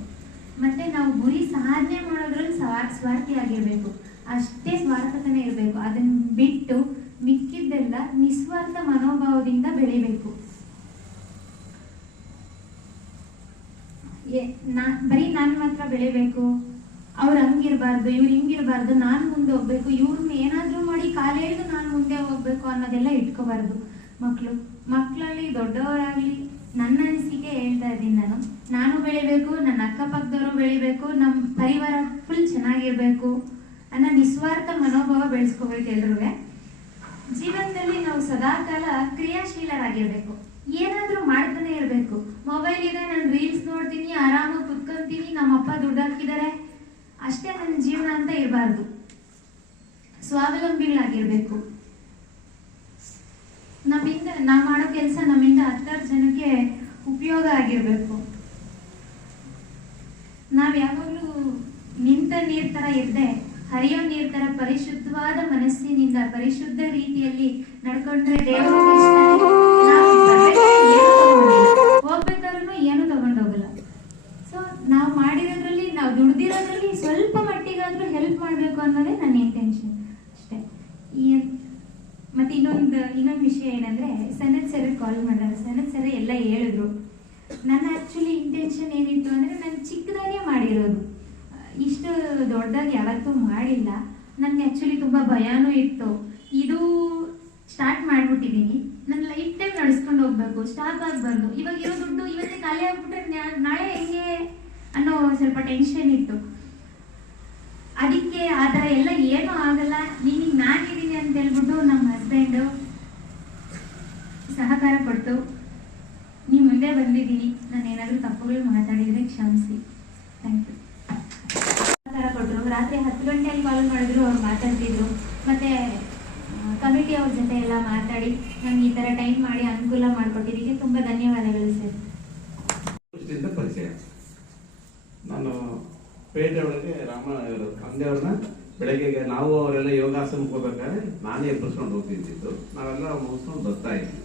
ಮತ್ತು ನಾವು ಗುರಿ ಸಾಧನೆ ಮಾಡೋದ್ರಲ್ಲಿ ಸ್ವಾರ್ಥಿ ಆಗಿರಬೇಕು. ಅಷ್ಟೇ ಸ್ವಾರ್ಥತನ ಇರಬೇಕು. ಅದನ್ನು ಬಿಟ್ಟು ಮಿಕ್ಕಿದ್ದೆಲ್ಲ ನಿಸ್ವಾರ್ಥ ಮನೋಭಾವದಿಂದ ಬೆಳಿಬೇಕು. ಬರೀ ನಾನು ಮಾತ್ರ ಬೆಳಿಬೇಕು, ಅವ್ರು ಹಂಗಿರ್ಬಾರ್ದು, ಇವ್ರು ಹಿಂಗಿರ್ಬಾರ್ದು, ನಾನು ಮುಂದೆ ಹೋಗ್ಬೇಕು, ಇವ್ರನ್ನ ಏನಾದರೂ ಮಾಡಿ ಕಾಲೆಳೆದು ನಾನು ಮುಂದೆ ಹೋಗ್ಬೇಕು ಅನ್ನೋದೆಲ್ಲ ಇಟ್ಕೋಬಾರ್ದು. ಮಕ್ಕಳಲ್ಲಿ ದೊಡ್ಡವರಾಗಲಿ ನನ್ನ ಅನಿಸಿಕೆ ಹೇಳ್ತಾ ಇದ್ದೀನಿ. ನಾನು ಬೆಳಿಬೇಕು, ನನ್ನ ಅಕ್ಕಪಕ್ಕದವರು ಬೆಳಿಬೇಕು, ನಮ್ಮ ಪರಿವಾರ ಫುಲ್ ಚೆನ್ನಾಗಿರ್ಬೇಕು ಅನ್ನೋ ನಿಸ್ವಾರ್ಥ ಮನೋಭಾವ ಬೆಳೆಸ್ಕೋಬೇಕು ಎಲ್ರೂ. ಜೀವನದಲ್ಲಿ ನಾವು ಸದಾಕಾಲ ಕ್ರಿಯಾಶೀಲರಾಗಿರ್ಬೇಕು. ಏನಾದರೂ ಮಾಡ್ತಾನೆ ಇರಬೇಕು. ಮೊಬೈಲ್ ಇದೆ, ನಾನು ರೀಲ್ಸ್ ನೋಡ್ತೀನಿ, ಆರಾಮಾಗಿ ಕುತ್ಕೊಂತೀನಿ, ನಮ್ಮಪ್ಪ ದುಡ್ಡು ಹಾಕಿದ್ದಾರೆ ಅಷ್ಟೇ ನನ್ನ ಜೀವನ ಅಂತ ಇರಬಾರ್ದು. ಸ್ವಾವಲಂಬಿಗಳಾಗಿರ್ಬೇಕು. ನಮ್ಮಿಂದ ನಾವು ಮಾಡೋ ಕೆಲಸ ನಮ್ಮಿಂದ 10 ಜನಕ್ಕೆ ಉಪಯೋಗ ಆಗಿರ್ಬೇಕು. ನಾವ್ ಯಾವಾಗ್ಲೂ ನಿಂತ ನೀರ್ ತರ ಇರ್ದೆ ಹರಿಯೋ ನೀರ್ ತರ ಪರಿಶುದ್ಧವಾದ ಮನಸ್ಸಿನಿಂದ ಪರಿಶುದ್ಧ ರೀತಿಯಲ್ಲಿ ನಡ್ಕೊಂಡ್ರೆ ದೇವರ ಹೋಗ್ಬೇಕಾದ್ರೂ ಏನು ತಗೊಂಡೋಗಲ್ಲ. ಸೊ ನಾವು ಮಾಡಿರೋದ್ರಲ್ಲಿ, ನಾವು ದುಡ್ದಿರೋದ್ರಲ್ಲಿ ಸ್ವಲ್ಪ ಮಟ್ಟಿಗಾದ್ರೂ ಹೆಲ್ಪ್ ಮಾಡ್ಬೇಕು ಅನ್ನೋದೇ ನನ್ನ ಇಂಟೆನ್ಷನ್ ಅಷ್ಟೇ. ಮತ್ತೆ ಇನ್ನೊಂದು ವಿಷಯ ಏನಂದ್ರೆ, ಸನತ್ ಸರ್ ಕಾಲ್ ಮಾಡಿದಾಗ ಸನತ್ ಸರ್ ಎಲ್ಲ ಹೇಳಿದ್ರು. ನನ್ನ ಆಕ್ಚುಲಿ ಇಂಟೆನ್ಷನ್ ಏನಿತ್ತು ಅಂದ್ರೆ, ನಾನು ಚಿಕ್ಕದಾಗೆ ಮಾಡಿರೋದು, ಇಷ್ಟು ದೊಡ್ಡದಾಗಿ ಯಾವತ್ತೂ ಮಾಡಿಲ್ಲ. ನನಗೆ ಆಕ್ಚುಲಿ ತುಂಬಾ ಭಯನೂ ಇತ್ತು. ಇದು ಸ್ಟಾರ್ಟ್ ಮಾಡ್ಬಿಟ್ಟಿದೀನಿ. ನನ್ನ ಲೈಫ್ ಟೈಮ್ ನಡೆಸ್ಕೊಂಡು ಹೋಗ್ಬೇಕು, ಸ್ಟಾಪ್ ಆಗಬಾರ್ದು. ಇವಾಗ ಇರೋ ದುಡ್ಡು ಇವತ್ತೇ ಖಾಲಿ ಆಗ್ಬಿಟ್ರೆ ನಾಳೆ ಹೆಂಗೆ ಅನ್ನೋ ಸ್ವಲ್ಪ ಟೆನ್ಷನ್ ಇತ್ತು. ಅದಕ್ಕೆ ಆ ಥರ ಎಲ್ಲ ಏನೂ ಆಗಲ್ಲ, ನೀನಿಗೆ ನಾನಿದ್ದೀನಿ ಅಂತ ಹೇಳ್ಬಿಟ್ಟು ನಮ್ಮ ಹಸ್ಬೆಂಡು ಸಹಕಾರ ಕೊಟ್ಟು ನೀವು ಮುಂದೆ ಬಂದಿದ್ದೀನಿ. ನಾನು ಏನಾದರೂ ತಪ್ಪುಗಳು ಮಾತಾಡಿದರೆ ಕ್ಷಮಿಸಿ. Thank you. ಸಹಕಾರ ಕೊಟ್ಟರು. ರಾತ್ರಿ 10 ಗಂಟೆಯಲ್ಲಿ ಕಾಲ್ ಮಾಡಿದ್ರು, ಅವ್ರು ಮಾತಾಡ್ತಿದ್ರು. ಮತ್ತು ಕಮಿಟಿ ಅವ್ರ ಜೊತೆ ಎಲ್ಲ ಮಾತಾಡಿ ನಂಗೆ ಈ ಥರ ಟೈಮ್ ಮಾಡಿ ಅನುಕೂಲ ಮಾಡಿಕೊಟ್ಟಿದ್ದಕ್ಕೆ ತುಂಬ ಧನ್ಯವಾದಗಳು ಸರ್. ಪರಿಚಯ. ನಾನು ಪೇಟೆ ಒಳಗೆ ರಾಮ ತಂದೆಯವ್ರನ್ನ ಬೆಳಗ್ಗೆಗೆ ನಾವು ಅವರೆಲ್ಲ ಯೋಗಾಸನಕ್ಕೆ ಹೋಗ್ಬೇಕಾದ್ರೆ ನಾನೇ ಎಬ್ಬರಿಸ್ಕೊಂಡು ಹೋಗ್ತಿದ್ದಿದ್ದು. ನಾವೆಲ್ಲ ಮುಗಿಸ್ಕೊಂಡು ಬರ್ತಾ ಇದ್ವಿ.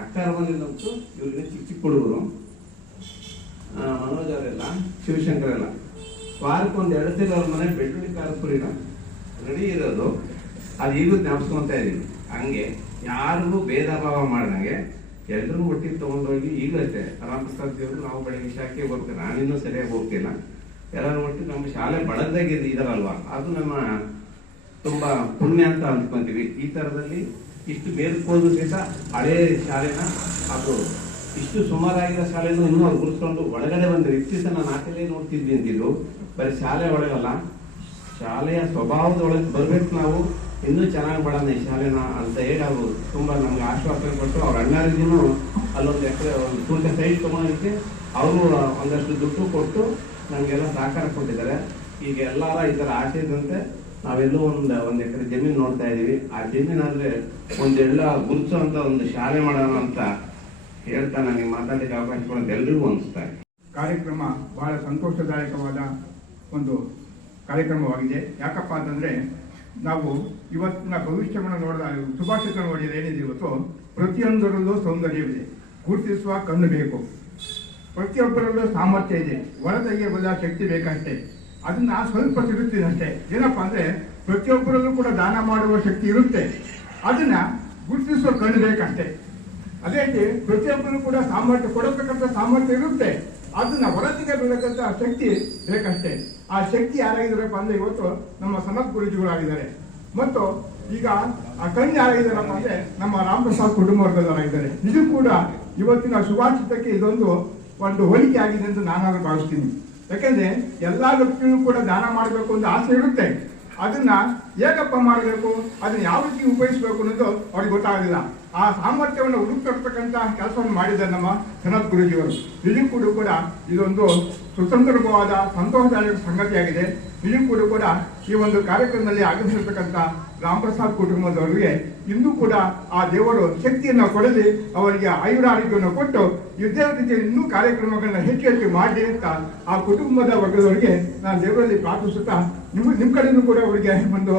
ಅಕ್ಕಾರ ಬಂದಿದ್ದಂತೂ ಇವ್ರಿಗೆ ಚಿಕ್ಕ ಚಿಕ್ಕ ಹುಡುಗರು, ಮನೋಜ್ ಅವರೆಲ್ಲ, ಶಿವಶಂಕರೆಲ್ಲ ವಾರಕ್ಕೆ ಒಂದು 2 ಸಲ ಅವ್ರ ಮನೆ ಬೆಳ್ಳುಳ್ಳಿ ಖಾರಪುರಿನ ರೆಡಿ ಇರೋದು. ಅದು ಈಗಲೂ ಜ್ಞಾಪಿಸ್ಕೊತಾ ಇದೀವಿ. ಹಂಗೆ ಯಾರಿಗೂ ಭೇದ ಭಾವ ಮಾಡ್ದಂಗೆ ಎಲ್ಲರೂ ಒಟ್ಟಿಗೆ ತಗೊಂಡೋಗಿ ಈಗಲೂ ಅಷ್ಟೇ ರಾಮಪ್ರಸಾದ್ ದೇವರು ನಾವು ಬೆಳಗ್ಗೆ ಶಾಖೆ ಹೋಗ್ಬೇಕು. ನಾನಿನ್ನೂ ಸರಿಯಾಗಿ ಹೋಗ್ತಿಲ್ಲ. ಎಲ್ಲರೂ ಒಟ್ಟು ನಮ್ಮ ಶಾಲೆ ಬಳಗದಾಗಿ ಇದಾರಲ್ವಾ, ಅದು ನಮ್ಮ ತುಂಬಾ ಪುಣ್ಯ ಅಂತ ಅಂದ್ಕೊಂತೀವಿ. ಈ ತರದಲ್ಲಿ ಇಷ್ಟು ಬೇರ್ಕೋದು ಸಹಿತ ಹಳೇ ಶಾಲೆನ, ಅದು ಇಷ್ಟು ಸುಮಾರಾಗಿರೋ ಶಾಲೆನೂ ಇನ್ನೂ ಅವ್ರು ಗುರುಸ್ಕೊಂಡು ಒಳಗಡೆ ಬಂದ್ರೆ ಇತ್ತೀಚ ನಾನು ಆಟಲೇ ನೋಡ್ತಿದ್ವಿ ಅಂತಿದ್ರು. ಬರೀ ಶಾಲೆ ಒಳಗಲ್ಲ, ಶಾಲೆಯ ಸ್ವಭಾವದ ಒಳಗೆ ಬರ್ಬೇಕು ನಾವು, ಇನ್ನೂ ಚೆನ್ನಾಗಿ ಮಾಡೋಣ ಈ ಶಾಲೆನ ಅಂತ ಹೇಳಿ ಅವರು ತುಂಬಾ ನಮ್ಗೆ ಆಶ್ವಾಸನೆ ಕೊಟ್ಟು, ಅವ್ರ ಅಣ್ಣರಿಗೂ ಅಲ್ಲೊಂದು ಎಕರೆ ಒಂದು ಕುಂಟೆ ಸೈಟ್ ತಗೊಳೋದಕ್ಕೆ ಅವರು ಒಂದಷ್ಟು ದುಡ್ಡು ಕೊಟ್ಟು ನಮಗೆಲ್ಲ ಸಹಕಾರ ಕೊಟ್ಟಿದ್ದಾರೆ. ಈಗ ಎಲ್ಲಾರ ಈ ಥರ ಆಸೆ ಇದ್ದಂತೆ ನಾವೆಲ್ಲೂ ಒಂದು ಎಕರೆ ಜಮೀನು ನೋಡ್ತಾ ಇದೀವಿ. ಆ ಜಮೀನಾದ್ರೆ ಒಂದೆಲ್ಲ ಗುರುತು ಅಂತ ಒಂದು ಶಾಲೆ ಮಾಡೋಣ ಅಂತ ಹೇಳ್ತಾ ನನಗೆ ಮಾತಾಡಲಿಕ್ಕೆ ಅವಕಾಶ ಕೊಡೋದು ಎಲ್ರಿಗೂ ಅನಿಸ್ತಾ ಇದೆ. ಕಾರ್ಯಕ್ರಮ ಬಹಳ ಸಂತೋಷದಾಯಕವಾದ ಒಂದು ಕಾರ್ಯಕ್ರಮವಾಗಿದೆ. ಯಾಕಪ್ಪ ಅಂತಂದ್ರೆ ನಾವು ಇವತ್ತಿನ ಭವಿಷ್ಯವನ್ನು ನೋಡಿದ ಸುಭಾಷಿತ ನೋಡಿದ್ರೆ ಏನಿದೆ, ಇವತ್ತು ಪ್ರತಿಯೊಂದರಲ್ಲೂ ಸೌಂದರ್ಯವಿದೆ, ಗುರುತಿಸುವ ಕಣ್ಣು ಬೇಕು, ಪ್ರತಿಯೊಬ್ಬರಲ್ಲೂ ಸಾಮರ್ಥ್ಯ ಇದೆ, ಹೊರತೆಗೆಯಬಲ್ಲ ಶಕ್ತಿ ಬೇಕಷ್ಟೇ. ಅದನ್ನ ಸ್ವಲ್ಪ ತಿರುತ್ತೀನಿ ಅಷ್ಟೇ. ಏನಪ್ಪಾ ಅಂದ್ರೆ ಪ್ರತಿಯೊಬ್ಬರಲ್ಲೂ ಕೂಡ ದಾನ ಮಾಡುವ ಶಕ್ತಿ ಇರುತ್ತೆ, ಅದನ್ನ ಗುರುತಿಸುವ ಕಣ್ಣು ಬೇಕಷ್ಟೇ. ಅದೇ ರೀತಿ ಪ್ರತಿಯೊಬ್ಬರು ಕೂಡ ಸಾಮರ್ಥ್ಯ ಕೊಡಬೇಕಂತ ಸಾಮರ್ಥ್ಯ ಇರುತ್ತೆ, ಅದನ್ನ ಹೊರತೆಗೆಯಬೇಕಂತ ಶಕ್ತಿ ಬೇಕಷ್ಟೇ. ಆ ಶಕ್ತಿ ಯಾರಾಗಿದ್ದಾರಪ್ಪ ಅಂದ್ರೆ ಇವತ್ತು ನಮ್ಮ ಸನತ್ ಗುರುಜಿಗಳಾಗಿದ್ದಾರೆ. ಮತ್ತು ಈಗ ಆ ಕಣ್ಣು ಯಾರಾಗಿದ್ದಾರಪ್ಪ ಅಂದ್ರೆ ನಮ್ಮ ರಾಮಪ್ರಸಾದ್ ಕುಟುಂಬ ವರ್ಗದವರಾಗಿದ್ದಾರೆ. ಇದು ಕೂಡ ಇವತ್ತಿನ ಸುಭಾಷಿತಕ್ಕೆ ಇದೊಂದು ಹೋಲಿಕೆ ಆಗಿದೆ ಅಂತ ನಾನಾದ್ರೂ ಭಾವಿಸ್ತೀನಿ. ಯಾಕೆಂದ್ರೆ ಎಲ್ಲಾ ವ್ಯಕ್ತಿಗಳು ಕೂಡ ದಾನ ಮಾಡಬೇಕು ಅಂತ ಆಸೆ ಇರುತ್ತೆ, ಅದನ್ನ ಹೇಗಪ್ಪ ಮಾಡಬೇಕು, ಅದನ್ನ ಯಾವ ರೀತಿ ಉಪಯೋಗಿಸಬೇಕು ಅನ್ನೋದು ಅವ್ರಿಗೆ ಗೊತ್ತಾಗಲಿಲ್ಲ. ಆ ಸಾಮರ್ಥ್ಯವನ್ನು ಹುಡುಕ್ತಕ್ಕಂತ ಕೆಲಸವನ್ನು ಮಾಡಿದ್ದಾರೆ ನಮ್ಮ ಸನತ್ ಗುರುಜಿಯವರು. ನಿಜಕ್ಕೂ ಕೂಡ ಇದೊಂದು ಸುಸಂದರ್ಭವಾದ ಸಂತೋಷದಾಯಕ ಸಂಗತಿಯಾಗಿದೆ. ನಿಜಕ್ಕೂ ಕೂಡ ಈ ಒಂದು ಕಾರ್ಯಕ್ರಮದಲ್ಲಿ ಆಗಮಿಸಿರ್ತಕ್ಕಂಥ ರಾಮಪ್ರಸಾದ್ ಕುಟುಂಬದವರಿಗೆ ಇಂದು ಕೂಡ ಆ ದೇವರು ಶಕ್ತಿಯನ್ನು ಕೊಡಲಿ, ಅವರಿಗೆ ಆಯುರಾರೋಗ್ಯವನ್ನು ಕೊಟ್ಟು ಇದೇ ರೀತಿ ಇನ್ನೂ ಕಾರ್ಯಕ್ರಮಗಳನ್ನ ಹೆಚ್ಚು ಹೆಚ್ಚು ಮಾಡಿ ಅಂತ ಆ ಕುಟುಂಬದ ವರ್ಗದವರಿಗೆ ನಾನು ದೇವರಲ್ಲಿ ಪ್ರಾರ್ಥಿಸುತ್ತಾ ನಿಮ್ಮ ಕಡೆಯೂ ಕೂಡ ಅವರಿಗೆ ಒಂದು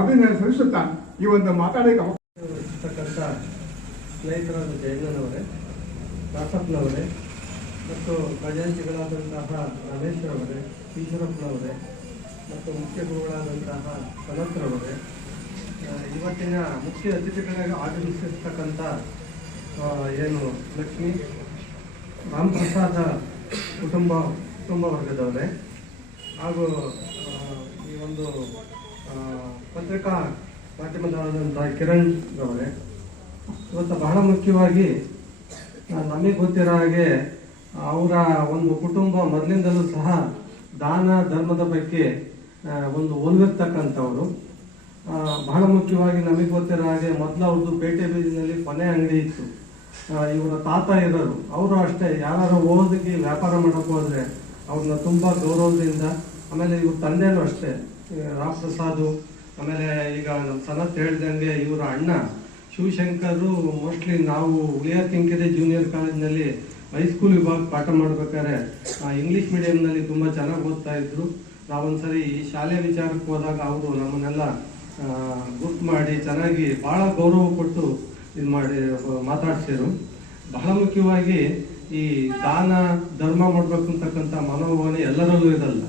ಅಭಿನಂದನೆ ಸಲ್ಲಿಸುತ್ತಾ ಈ ಒಂದು ಮಾತಾಡೋಕೆ ಸ್ನೇಹಿತರಾದ ಜಯಣ್ಣನವರೇ, ದಾಸಪ್ಪನವರೇ ಮತ್ತು ಖಜಾಂಚಿಗಳಾದಂತಹ ರಮೇಶ್ರವರೇ, ಈಶ್ವರಪ್ಪನವರೇ ಮತ್ತು ಮುಖ್ಯ ಗುರುಗಳಾದಂತಹ ಸನತ್ರವರೇ, ಇವತ್ತಿನ ಮುಖ್ಯ ಅತಿಥಿಗಳಾಗಿ ಆಗಮಿಸಿರ್ತಕ್ಕಂಥ ಏನು ಲಕ್ಷ್ಮೀ ರಾಮಪ್ರಸಾದ ಕುಟುಂಬ ವರ್ಗದವರೇ, ಹಾಗೂ ಈ ಒಂದು ಪತ್ರಿಕಾ ಮಾಧ್ಯಮದವರಾದಂಥ ಕಿರಣ್ ರವರೇ, ಇವತ್ತು ಬಹಳ ಮುಖ್ಯವಾಗಿ ನಮಗೆ ಗೊತ್ತಿರೋ ಹಾಗೆ ಅವರ ಒಂದು ಕುಟುಂಬ ಮೊದಲಿಂದಲೂ ಸಹ ದಾನ ಧರ್ಮದ ಬಗ್ಗೆ ಒಂದು ಒಲವಿರ್ತಕ್ಕಂಥವ್ರು. ಬಹಳ ಮುಖ್ಯವಾಗಿ ನಮಗೆ ಗೊತ್ತಿರೋ ಹಾಗೆ ಮೊದಲು ಅವ್ರದ್ದು ಪೇಟೆ ಬೀದಿನಲ್ಲಿ ಕೊನೆ ಅಂಗಡಿ ಇತ್ತು. ಇವರ ತಾತ ಇರೋರು, ಅವರು ಅಷ್ಟೇ ಯಾರು ಓದಿಗೆ ವ್ಯಾಪಾರ ಮಾಡಕ್ಕೆ ಹೋದ್ರೆ ಅವ್ರನ್ನ ತುಂಬ ಗೌರವದಿಂದ, ಆಮೇಲೆ ಇವ್ರ ತಂದೆನೂ ಅಷ್ಟೇ ರಾಮಪ್ರಸಾದ್, ಆಮೇಲೆ ಈಗ ನಮ್ಮ ಸನತ್ ಹೇಳ್ದಂಗೆ ಇವರ ಅಣ್ಣ ಶಿವಶಂಕರ್ ಮೋಸ್ಟ್ಲಿ ನಾವು ಉಳಿಯ ಕೆಂಕೆರೆ ಜೂನಿಯರ್ ಕಾಲೇಜ್ನಲ್ಲಿ ಹೈಸ್ಕೂಲ್ ವಿಭಾಗ ಪಾಠ ಮಾಡ್ಬೇಕಾದ್ರೆ ಇಂಗ್ಲಿಷ್ ಮೀಡಿಯಂನಲ್ಲಿ ತುಂಬ ಚೆನ್ನಾಗಿ ಓದ್ತಾ ಇದ್ರು. ನಾವೊಂದ್ಸರಿ ಈ ಶಾಲೆ ವಿಚಾರಕ್ಕೆ ಹೋದಾಗ ಅವರು ನಮ್ಮನ್ನೆಲ್ಲ ಗುರ್ತು ಮಾಡಿ ಚೆನ್ನಾಗಿ ಭಾಳ ಗೌರವ ಕೊಟ್ಟು ಇದು ಮಾಡಿ ಮಾತಾಡ್ಸಿರು. ಬಹಳ ಮುಖ್ಯವಾಗಿ ಈ ದಾನ ಧರ್ಮ ಮಾಡ್ಬೇಕು ಅಂತಕ್ಕಂಥ ಮನೋಭಾವನೆ ಎಲ್ಲರಲ್ಲೂ ಇರಲ್ಲ.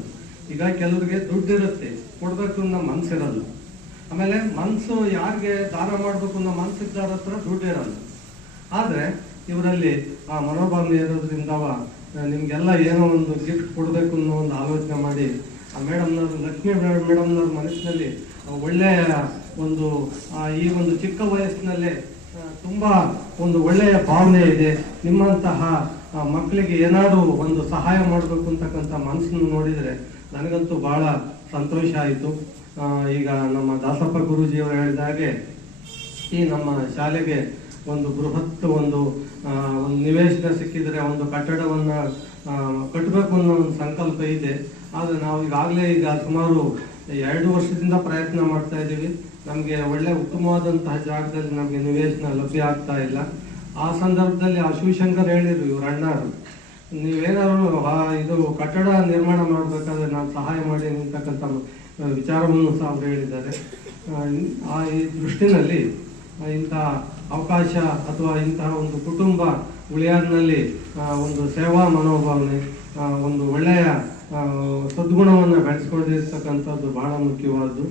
ಈಗ ಕೆಲವರಿಗೆ ದುಡ್ಡಿರುತ್ತೆ, ಕೊಡ್ಬೇಕು ಅನ್ನೋ ಮನ್ಸಿರಲ್ಲ. ಆಮೇಲೆ ಮನಸ್ಸು ಯಾರಿಗೆ ದಾನ ಮಾಡ್ಬೇಕು ಅನ್ನೋ ಮನ್ಸಿದ್ದಾರ ಹತ್ರ ದುಡ್ಡು ಇರಲ್ಲ. ಆದ್ರೆ ಇವರಲ್ಲಿ ಆ ಮನೋಭಾವನೆ ಇರೋದ್ರಿಂದ ನಿಮ್ಗೆಲ್ಲ ಏನೋ ಒಂದು ಗಿಫ್ಟ್ ಕೊಡ್ಬೇಕು ಅನ್ನೋ ಒಂದು ಆಲೋಚನೆ ಮಾಡಿ ಮೇಡಮ್ನವರು ಲಕ್ಷ್ಮೀ ಮೇಡಮ್ನವ್ರ ಮನಸ್ಸಿನಲ್ಲಿ ಒಳ್ಳೆಯ ಒಂದು ಈ ಒಂದು ಚಿಕ್ಕ ವಯಸ್ಸಿನಲ್ಲೇ ತುಂಬ ಒಂದು ಒಳ್ಳೆಯ ಭಾವನೆ ಇದೆ. ನಿಮ್ಮಂತಹ ಮಕ್ಕಳಿಗೆ ಏನಾದರೂ ಒಂದು ಸಹಾಯ ಮಾಡಬೇಕು ಅಂತಕ್ಕಂಥ ಮನಸ್ಸನ್ನು ನೋಡಿದರೆ ನನಗಂತೂ ಬಹಳ ಸಂತೋಷ ಆಯಿತು. ಈಗ ನಮ್ಮ ದಾಸಪ್ಪ ಗುರೂಜಿಯವರು ಹೇಳಿದ ಹಾಗೆ ಈ ನಮ್ಮ ಶಾಲೆಗೆ ಒಂದು ಬೃಹತ್ ಒಂದು ನಿವೇಶನ ಸಿಕ್ಕಿದರೆ ಒಂದು ಕಟ್ಟಡವನ್ನು ಕಟ್ಟಬೇಕು ಅನ್ನೋ ಒಂದು ಸಂಕಲ್ಪ ಇದೆ. ಆದರೆ ನಾವು ಈಗ ಸುಮಾರು 2 ವರ್ಷದಿಂದ ಪ್ರಯತ್ನ ಮಾಡ್ತಾ ಇದ್ದೀವಿ. ನಮಗೆ ಒಳ್ಳೆ ಉತ್ತಮವಾದಂತಹ ಜಾಗದಲ್ಲಿ ನಮಗೆ ನಿವೇಶನ ಲಭ್ಯ ಆಗ್ತಾ ಇಲ್ಲ. ಆ ಸಂದರ್ಭದಲ್ಲಿ ಶಿವಶಂಕರ್ ಹೇಳಿದ್ರು, ಇವ್ರ ಅಣ್ಣರು, ನೀವೇನಾದ್ರು ಇದು ಕಟ್ಟಡ ನಿರ್ಮಾಣ ಮಾಡಬೇಕಾದ್ರೆ ನಾವು ಸಹಾಯ ಮಾಡಿ ಅಂತಕ್ಕಂಥ ವಿಚಾರವನ್ನು ಸಹ ಅವರು ಹೇಳಿದ್ದಾರೆ. ಈ ದೃಷ್ಟಿನಲ್ಲಿ ಇಂಥ ಅವಕಾಶ ಅಥವಾ ಇಂತಹ ಒಂದು ಕುಟುಂಬ ಉಳಿಯಾರಿನಲ್ಲಿ ಒಂದು ಸೇವಾ ಮನೋಭಾವನೆ, ಒಂದು ಒಳ್ಳೆಯ ಸದ್ಗುಣವನ್ನು ಬೆಳೆಸ್ಕೊಂಡಿರ್ತಕ್ಕಂಥದ್ದು ಬಹಳ ಮುಖ್ಯವಾದ್ದು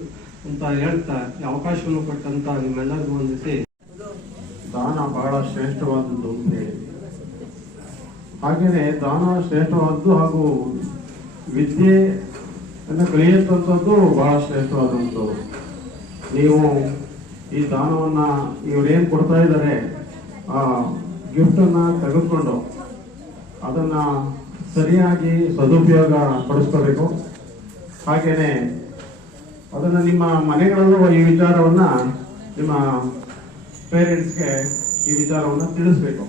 ಅಂತ ಹೇಳ್ತಾ ಈ ಅವಕಾಶವನ್ನು ಕೊಟ್ಟಂತ ನಿಮ್ಮೆಲ್ಲರಿಗೂ ವಂದಿಸಿ. ದಾನ ಬಹಳ ಶ್ರೇಷ್ಠವಾದದ್ದು ಅಂತ ಹೇಳಿ, ಹಾಗೆಯೇ ದಾನ ಶ್ರೇಷ್ಠವಾದ್ದು ಹಾಗೂ ವಿದ್ಯೆಯನ್ನು ಕಲಿಯುವಂಥದ್ದು ಬಹಳ ಶ್ರೇಷ್ಠವಾದಂಥದ್ದು. ನೀವು ಈ ದಾನವನ್ನು ಇವರೇನು ಕೊಡ್ತಾ ಇದ್ದಾರೆ ಆ ಗಿಫ್ಟನ್ನು ತೆಗೆದುಕೊಂಡು ಅದನ್ನು ಸರಿಯಾಗಿ ಸದುಪಯೋಗ ಪಡಿಸ್ಕೋಬೇಕು. ಹಾಗೆಯೇ ಅದನ್ನು ನಿಮ್ಮ ಮನೆಗಳಲ್ಲೂ ಈ ವಿಚಾರವನ್ನು ನಿಮ್ಮ ಪೇರೆಂಟ್ಸ್ಗೆ ಈ ವಿಚಾರವನ್ನು ತಿಳಿಸ್ಬೇಕು.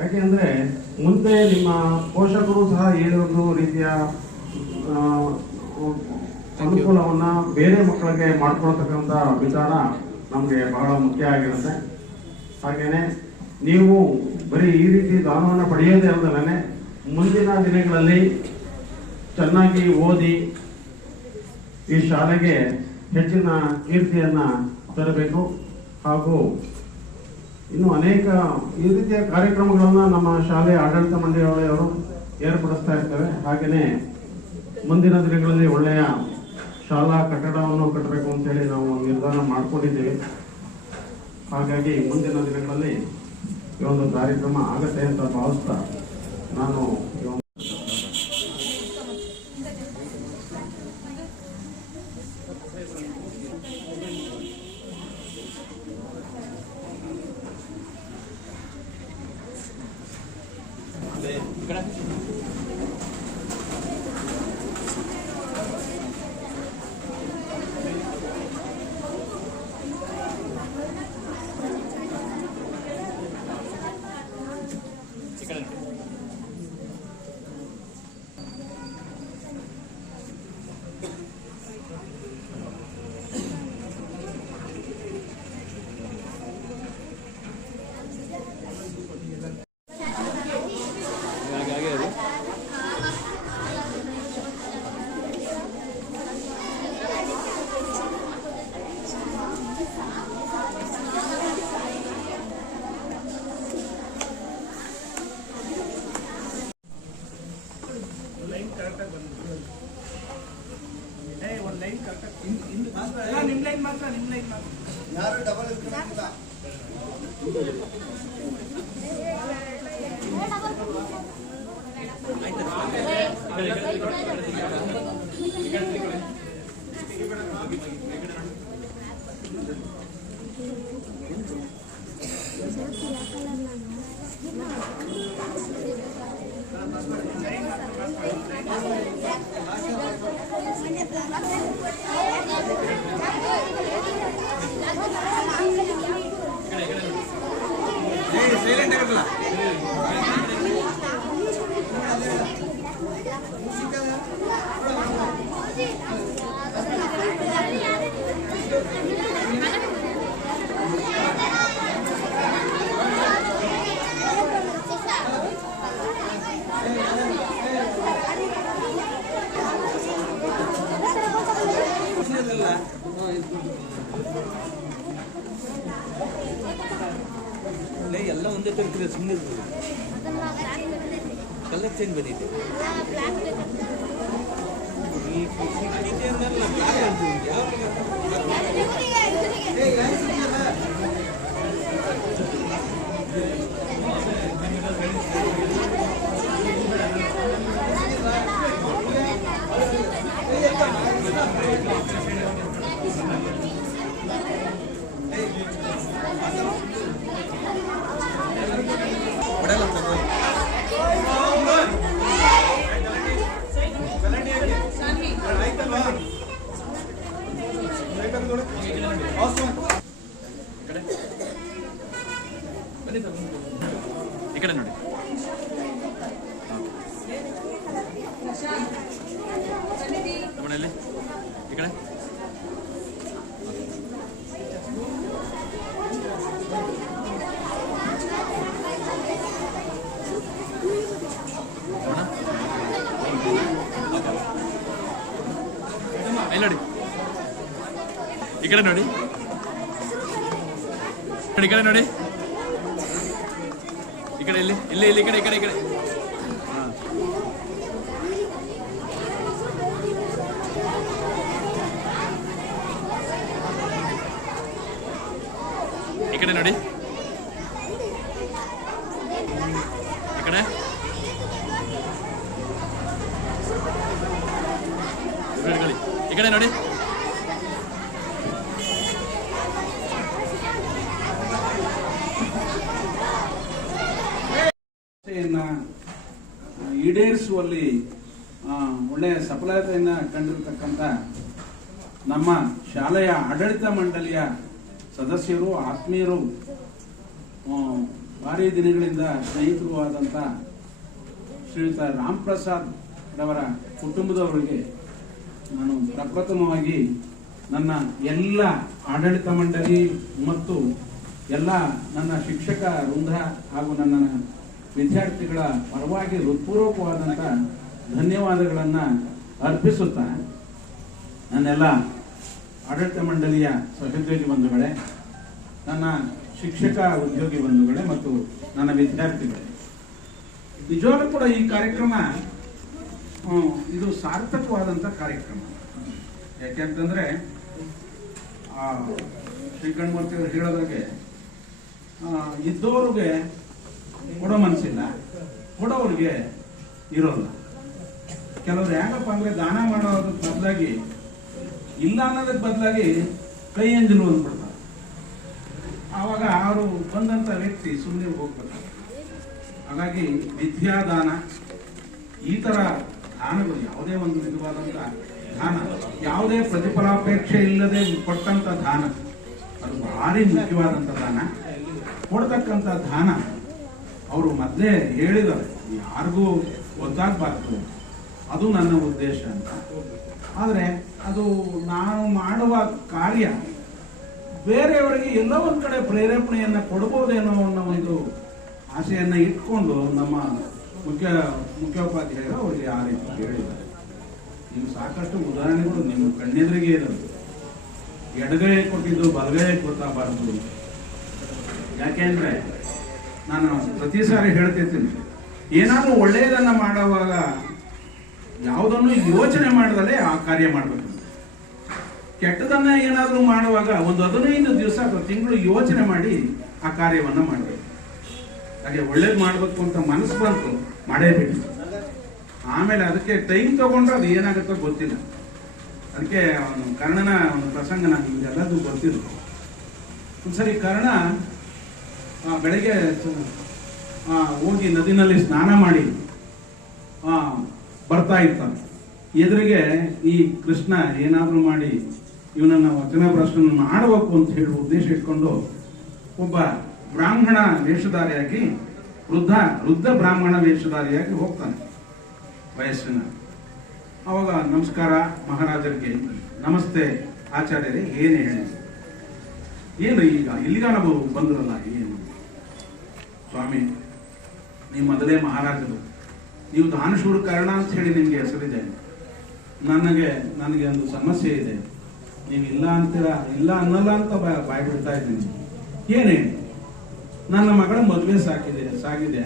ಯಾಕೆಂದರೆ ಮುಂದೆ ನಿಮ್ಮ ಪೋಷಕರು ಸಹ ಈ ಒಂದು ರೀತಿಯ ಅನುಕೂಲವನ್ನು ಬೇರೆ ಮಕ್ಕಳಿಗೆ ಮಾಡ್ಕೊಳ್ತಕ್ಕಂಥ ವಿಚಾರ ನಮಗೆ ಬಹಳ ಮುಖ್ಯ ಆಗಿರುತ್ತೆ. ಹಾಗೆಯೇ ನೀವು ಬರೀ ಈ ರೀತಿ ದಾನವನ್ನು ಪಡೆಯೋದೇ ಅಲ್ಲದಲ್ಲೇ ಮುಂದಿನ ದಿನಗಳಲ್ಲಿ ಚೆನ್ನಾಗಿ ಓದಿ ಈ ಶಾಲೆಗೆ ಹೆಚ್ಚಿನ ಕೀರ್ತಿಯನ್ನು ತರಬೇಕು. ಹಾಗೂ ಇನ್ನು ಅನೇಕ ಈ ರೀತಿಯ ಕಾರ್ಯಕ್ರಮಗಳನ್ನು ನಮ್ಮ ಶಾಲೆಯ ಆಡಳಿತ ಮಂಡಳಿಯವರು ಏರ್ಪಡಿಸ್ತಾ ಇರ್ತವೆ. ಹಾಗೆಯೇ ಮುಂದಿನ ದಿನಗಳಲ್ಲಿ ಒಳ್ಳೆಯ ಶಾಲಾ ಕಟ್ಟಡವನ್ನು ಕಟ್ಟಬೇಕು ಅಂತೇಳಿ ನಾವು ನಿರ್ಧಾರ ಮಾಡಿಕೊಂಡಿದ್ದೇವೆ. ಹಾಗಾಗಿ ಮುಂದಿನ ದಿನಗಳಲ್ಲಿ ಈ ಒಂದು ಕಾರ್ಯಕ್ರಮ ಆಗತ್ತೆ ಅಂತ ಭಾವಿಸ್ತಾ ನಾನು ಎಲ್ಲ ಒಂದೇ ತರ್ತೀರ ಸುಮ್ಮನೆ ಕಲರ್ ಚೇಂಜ್ ಬಂದಿದೆ ಯಾವ ಇಲ್ಲಿ ನೋಡಿ, ಈ ಕಡೆ ನೋಡಿ, ಈ ಕಡೆ ನೋಡಿ, ಈ ಕಡೆ ಇಲ್ಲಿ ಇಲ್ಲಿ ಇಲ್ಲಿ ಈ ಕಡೆ ಈ ಕಡೆ ಈ ಕಡೆ. ಹಾಂ, ಈ ಕಡೆ ನೋಡಿ, ಈ ಕಡೆ ಈ ಕಡೆ ನೋಡಿ. ಈಡೇರಿಸುವಲ್ಲಿ ಒಳ್ಳೆಯ ಸಫಲತೆಯನ್ನು ಕಂಡಿರತಕ್ಕಂಥ ನಮ್ಮ ಶಾಲೆಯ ಆಡಳಿತ ಮಂಡಳಿಯ ಸದಸ್ಯರು, ಆತ್ಮೀಯರು, ಭಾರಿ ದಿನಗಳಿಂದ ಸ್ನೇಹಿತರು ಆದಂಥ ಶ್ರೀಯುತ ರಾಮ್ ಪ್ರಸಾದ್ ರವರ ಕುಟುಂಬದವರಿಗೆ ನಾನು ಪ್ರಪ್ರಥಮವಾಗಿ ನನ್ನ ಎಲ್ಲ ಆಡಳಿತ ಮಂಡಳಿ ಮತ್ತು ಎಲ್ಲ ನನ್ನ ಶಿಕ್ಷಕ ವೃಂದ ಹಾಗೂ ನನ್ನ ವಿದ್ಯಾರ್ಥಿಗಳ ಪರವಾಗಿ ಹೃತ್ಪೂರ್ವಕವಾದಂಥ ಧನ್ಯವಾದಗಳನ್ನು ಅರ್ಪಿಸುತ್ತಾ, ನನ್ನೆಲ್ಲ ಆಡಳಿತ ಮಂಡಳಿಯ ಸಹೋದ್ಯೋಗಿ ಬಂಧುಗಳೇ, ನನ್ನ ಶಿಕ್ಷಕ ಉದ್ಯೋಗಿ ಬಂಧುಗಳೇ ಮತ್ತು ನನ್ನ ವಿದ್ಯಾರ್ಥಿಗಳೇ, ನಿಜವಾಗ್ಲೂ ಕೂಡ ಈ ಕಾರ್ಯಕ್ರಮ ಇದು ಸಾರ್ಥಕವಾದಂಥ ಕಾರ್ಯಕ್ರಮ. ಯಾಕೆಂತಂದ್ರೆ ಶ್ರೀಕಂಠಮೂರ್ತಿ ಅವರು ಹೇಳೋದಾಗೆ ಇದ್ದವ್ರಿಗೆ ಕೊಡೋ ಮನಸ್ಸಿಲ್ಲ, ಕೊಡೋವ್ರಿಗೆ ಇರೋಲ್ಲ. ಕೆಲವ್ರು ಯಾಕಪ್ಪ ಅಂದ್ರೆ ದಾನ ಮಾಡೋದ್ರ ಬದಲಾಗಿ, ಇಲ್ಲ ಅನ್ನೋದಕ್ಕೆ ಬದಲಾಗಿ ಕೈ ಎಂಜಲು ಅಂದ್ಬಿಡ್ತಾರೆ. ಆವಾಗ ಅವರು ಬಂದಂತ ವ್ಯಕ್ತಿ ಸುಮ್ಮನೆ ಹೋಗ್ಬಿಡ್ತಾರೆ. ಹಾಗಾಗಿ ವಿದ್ಯಾದಾನ, ಈ ತರ ದಾನಗಳು, ಯಾವುದೇ ಒಂದು ವಿಧವಾದಂತ ದಾನ, ಯಾವುದೇ ಪ್ರತಿಫಲಾಪೇಕ್ಷೆ ಇಲ್ಲದೆ ಕೊಟ್ಟಂತ ದಾನ, ಅದು ಭಾರಿ ಮುಖ್ಯವಾದಂತ ದಾನ. ಕೊಡ್ತಕ್ಕಂಥ ದಾನ ಅವರು ಮೊದಲೇ ಹೇಳಿದ್ದಾರೆ, ಯಾರಿಗೂ ಗೊತ್ತಾಗಬಾರ್ದು, ಅದು ನನ್ನ ಉದ್ದೇಶ ಅಂತ. ಆದರೆ ಅದು ನಾವು ಮಾಡುವ ಕಾರ್ಯ ಬೇರೆಯವರಿಗೆ ಎಲ್ಲೋ ಒಂದು ಕಡೆ ಪ್ರೇರೇಪಣೆಯನ್ನು ಕೊಡ್ಬೋದೇನೋ ಅನ್ನೋ ಒಂದು ಆಸೆಯನ್ನು ಇಟ್ಕೊಂಡು ನಮ್ಮ ಮುಖ್ಯೋಪಾಧ್ಯಾಯರು ಅವರಿಗೆ ಆ ರೀತಿ ಹೇಳಿದ್ದಾರೆ. ನೀವು ಸಾಕಷ್ಟು ಉದಾಹರಣೆಗಳು ನಿಮ್ಮ ಕಣ್ಣೆದುರಿಗೆ ಇರೋದು. ಎಡಗೈ ಕೊಟ್ಟಿದ್ದು ಬಲಗೈ ಗೊತ್ತಾಗಬಾರ್ದು. ಯಾಕೆಂದ್ರೆ ನಾನು ಪ್ರತಿ ಸಾರಿ ಹೇಳ್ತಿರ್ತೀನಿ, ಏನಾದರೂ ಒಳ್ಳೆಯದನ್ನ ಮಾಡುವಾಗ ಯಾವುದನ್ನು ಯೋಚನೆ ಮಾಡದಲ್ಲೇ ಆ ಕಾರ್ಯ ಮಾಡಬೇಕು. ಕೆಟ್ಟದನ್ನ ಏನಾದರೂ ಮಾಡುವಾಗ ಒಂದು 15 ದಿವಸ ಅಥವಾ ತಿಂಗಳು ಯೋಚನೆ ಮಾಡಿ ಆ ಕಾರ್ಯವನ್ನ ಮಾಡಬೇಕು. ಹಾಗೆ ಒಳ್ಳೇದು ಮಾಡಬೇಕು ಅಂತ ಮನಸ್ಸು ಬಂತು, ಮಾಡೇಬೇಕು. ಆಮೇಲೆ ಅದಕ್ಕೆ ಟೈಮ್ ತಗೊಂಡ್ರೆ ಅದು ಏನಾಗುತ್ತೋ ಗೊತ್ತಿಲ್ಲ. ಅದಕ್ಕೆ ಅವನು ಕರ್ಣನ ಒಂದು ಪ್ರಸಂಗ ನಿಮ್ಗೆಲ್ಲದೂ ಗೊತ್ತಿಲ್ಲ. ಒಂದ್ಸರಿ ಕರ್ಣ ಬೆಳಗ್ಗೆ ಹೋಗಿ ನದಿನಲ್ಲಿ ಸ್ನಾನ ಮಾಡಿ ಬರ್ತಾ ಇರ್ತಾನೆ. ಎದುರಿಗೆ ಈ ಕೃಷ್ಣ ಏನಾದರೂ ಮಾಡಿ ಇವನನ್ನ ವಚನ ಪ್ರಶ್ನೆ ಮಾಡಬೇಕು ಅಂತ ಹೇಳಿ ಉದ್ದೇಶ ಇಟ್ಕೊಂಡು ಒಬ್ಬ ಬ್ರಾಹ್ಮಣ ವೇಷಧಾರಿಯಾಗಿ, ವೃದ್ಧ ಬ್ರಾಹ್ಮಣ ವೇಷಧಾರಿಯಾಗಿ ಹೋಗ್ತಾನೆ ವಯಸ್ಸಿನ. ಅವಾಗ ನಮಸ್ಕಾರ ಮಹಾರಾಜರಿಗೆ, ನಮಸ್ತೆ ಆಚಾರ್ಯರೇ, ಏನು ಹೇಳಿ, ಏನು ಈಗ ಇಲ್ಲಿಗ ನಾವು ಬಂದ್ರಲ್ಲ, ಏನು ಸ್ವಾಮಿ, ನೀವು ಮೊದಲೇ ಮಹಾರಾಜರು, ನೀವು ದಾನಶೂರ ಕರ್ಣ ಅಂತ ಹೇಳಿ ನಿಮ್ಗೆ ಹೆಸರಿದೆ. ನನಗೆ ಒಂದು ಸಮಸ್ಯೆ ಇದೆ, ನೀವು ಇಲ್ಲ ಅಂತೀರಾ, ಇಲ್ಲ ಅನ್ನಲ್ಲ ಅಂತ ಬಾಯ್ ಬಿಡ್ತಾ ಇದ್ದೀನಿ. ಏನೇನು, ನನ್ನ ಮಗಳ ಮದುವೆ ಸಾಗಿದೆ.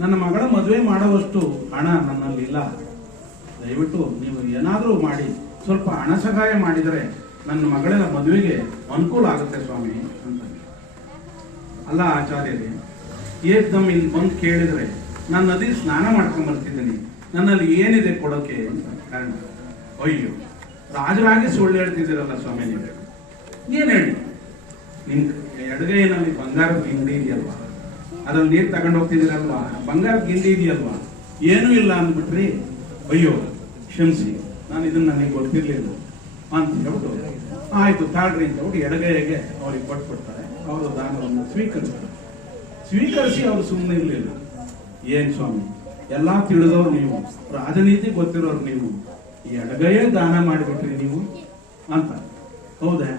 ನನ್ನ ಮಗಳ ಮದುವೆ ಮಾಡುವಷ್ಟು ಹಣ ನನ್ನಲ್ಲಿ ಇಲ್ಲ. ದಯವಿಟ್ಟು ನೀವು ಏನಾದರೂ ಮಾಡಿ ಸ್ವಲ್ಪ ಹಣ ಸಹಾಯ ಮಾಡಿದರೆ ನನ್ನ ಮಗಳ ಮದುವೆಗೆ ಅನುಕೂಲ ಆಗುತ್ತೆ ಸ್ವಾಮಿ ಅಂತ. ಅಲ್ಲ ಆಚಾರ್ಯರೇ, ಏಕ್ದಮ್ ಇಲ್ಲಿ ಬಂದು ಕೇಳಿದ್ರೆ ನಾನು ನದಿ ಸ್ನಾನ ಮಾಡ್ಕೊಂಡ್ ಬರ್ತಿದ್ದೀನಿ, ನನ್ನಲ್ಲಿ ಏನಿದೆ ಕೊಡೋಕೆ ಅಂತ ಕಾರಣ. ಅಯ್ಯೋ, ರಾಜರಾಗಿ ಸುಳ್ಳು ಹೇಳ್ತಿದ್ದೀರಲ್ಲ ಸ್ವಾಮಿ, ನೀವು ಏನ್ ಹೇಳಿ, ನಿಮ್ ಎಡಗೈನಲ್ಲಿ ಬಂಗಾರದ ಗಿಂಡಿ ಇದೆಯಲ್ವಾ, ಅದ್ರಲ್ಲಿ ನೀರು ತಗೊಂಡು ಹೋಗ್ತಿದ್ದೀರಲ್ವಾ, ಬಂಗಾರದ ಗಿಂಡಿ ಇದೆಯಲ್ವಾ, ಏನೂ ಇಲ್ಲ ಅಂದ್ಬಿಟ್ರಿ. ಅಯ್ಯೋ ಕ್ಷಮಿಸಿ, ನಾನು ಇದನ್ನ ನನಗೆ ಗೊತ್ತಿರ್ಲಿಲ್ಲ ಅಂತ ಹೇಳ್ಬಿಟ್ಟು ಆಯ್ತು ತಾಳ್ರಿ ಅಂತ ಹೇಳ್ಬಿಟ್ಟು ಎಡಗೈಗೆ ಅವ್ರಿಗೆ ಕೊಟ್ಬಿಡ್ತಾರೆ. ಅವರು ದಾನವನ್ನು ಸ್ವೀಕರಿಸಿ ಅವರು ಸುಮ್ಮನೆ ಇರಲಿಲ್ಲ. ಏನ್ ಸ್ವಾಮಿ, ಎಲ್ಲಾ ತಿಳಿದವ್ರು ನೀವು, ರಾಜನೀತಿ ಗೊತ್ತಿರೋರು ನೀವು, ಈ ಎಡಗೈಯೇ ದಾನ ಮಾಡಿಬಿಟ್ರಿ ನೀವು ಅಂತ. ಹೌದಾ,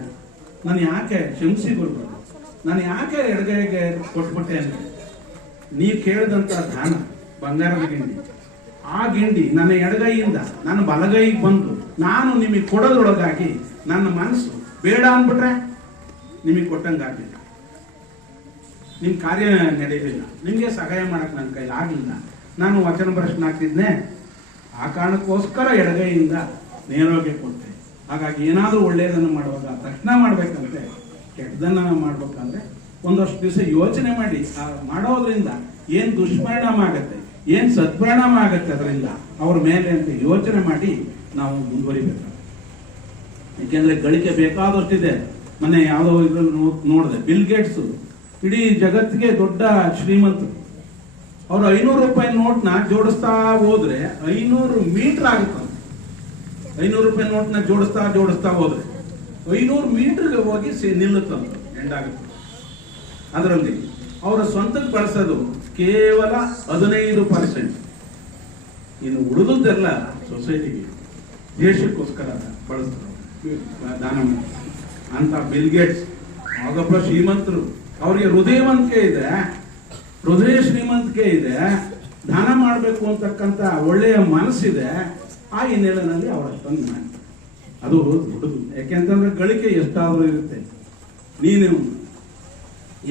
ನಾನು ಯಾಕೆ ಕ್ಷಮಿಸಿ ಬರ್ಬೇಕು, ನಾನು ಯಾಕೆ ಎಡಗೈಗೆ ಕೊಟ್ಬಿಟ್ಟೆ ಅಂದ್ರೆ, ನೀವು ಕೇಳಿದಂತ ದಾನ ಬಂಗಾರದ ಗಿಂಡಿ ಆ ಗಿಂಡಿ ನನ್ನ ಎಡಗೈಯಿಂದ ನನ್ನ ಬಲಗೈಗೆ ಬಂದು ನಾನು ನಿಮಗೆ ಕೊಡೋದ್ರೊಳಗಾಗಿ ನನ್ನ ಮನಸ್ಸು ಬೇಡ ಅಂದ್ಬಿಟ್ರೆ ನಿಮಗೆ ಕೊಟ್ಟಂಗಾಗಲಿಲ್ಲ, ನಿಮ್ಮ ಕಾರ್ಯ ನಡೆಯಲಿಲ್ಲ, ನಿಮಗೆ ಸಹಾಯ ಮಾಡಕ್ಕೆ ನನ್ನ ಕೈಲಿ ಆಗಲಿಲ್ಲ, ನಾನು ವಚನ ಭ್ರಷ್ಟ ಆಗ್ತಿದ್ನೆ. ಆ ಕಾರಣಕ್ಕೋಸ್ಕರ ಎಡಗೈಯಿಂದ ನೇರವಾಗಿ ಕೊಟ್ಟೆ. ಹಾಗಾಗಿ ಏನಾದರೂ ಒಳ್ಳೆಯದನ್ನು ಮಾಡುವಾಗ ತಕ್ಷಣ ಮಾಡ್ಬೇಕಂದ್ರೆ, ಕೆಟ್ಟದನ್ನ ಮಾಡ್ಬೇಕಂದ್ರೆ ಒಂದಷ್ಟು ದಿವಸ ಯೋಚನೆ ಮಾಡಿ ಮಾಡೋದ್ರಿಂದ ಏನ್ ದುಷ್ಪರಿಣಾಮ ಆಗತ್ತೆ, ಏನ್ ಸತ್ಪರಿಣಾಮ ಆಗತ್ತೆ ಅದರಿಂದ ಅವ್ರ ಮೇಲೆ ಅಂತ ಯೋಚನೆ ಮಾಡಿ ನಾವು ಮುಂದುವರಿಬೇಕು. ಯಾಕೆಂದ್ರೆ ಗಳಿಕೆ ಬೇಕಾದಷ್ಟಿದೆ. ಮೊನ್ನೆ ಯಾವುದೋ ಇದ್ರಲ್ಲಿ ನೋಡಿದೆ, ಬಿಲ್ ಗೇಟ್ಸ್ ಇಡೀ ಜಗತ್ತಿಗೆ ದೊಡ್ಡ ಶ್ರೀಮಂತರು. ಅವರು 500 ರೂಪಾಯಿ ನೋಟ್ನ ಜೋಡಿಸ್ತಾ ಹೋದ್ರೆ 500 ಮೀಟರ್ ಆಗುತ್ತೆ. 500 ರೂಪಾಯಿ ನೋಟ್ನ ಜೋಡಿಸ್ತಾ ಹೋದ್ರೆ 500 ಮೀಟರ್ಗೆ ಹೋಗಿ ನಿಲ್ಲುತ್ತಂತ ಎಂಡಾಗುತ್ತೆ. ಅದರಲ್ಲಿ ಅವರ ಸ್ವಂತಕ್ಕೆ ಬಳಸೋದು ಕೇವಲ 15%. ಇನ್ನು ಉಳಿದದ್ದೆಲ್ಲ ಸೊಸೈಟಿಗೆ, ದೇಶಕ್ಕೋಸ್ಕರ ಬಳಸ್ತಾರೆ, ದಾನ ಮಾಡಿ. ಅಂತ ಬಿಲ್ ಗೇಟ್ಸ್ ಆಗಪ್ಪ ಶ್ರೀಮಂತರು, ಅವರಿಗೆ ಹೃದಯ ಶ್ರೀಮಂತಿಕೆ ಇದೆ, ದಾನ ಮಾಡಬೇಕು ಅಂತಕ್ಕಂಥ ಒಳ್ಳೆಯ ಮನಸ್ಸಿದೆ. ಆ ಹಿನ್ನೆಲೆಯಲ್ಲಿ ಅವರಷ್ಟೊಂದು ಮಾಡಿ ಅದು ದೊಡ್ಡದು. ಯಾಕೆಂತಂದ್ರೆ ಗಳಿಕೆ ಎಷ್ಟಾದ್ರೂ ಇರುತ್ತೆ. ನೀನು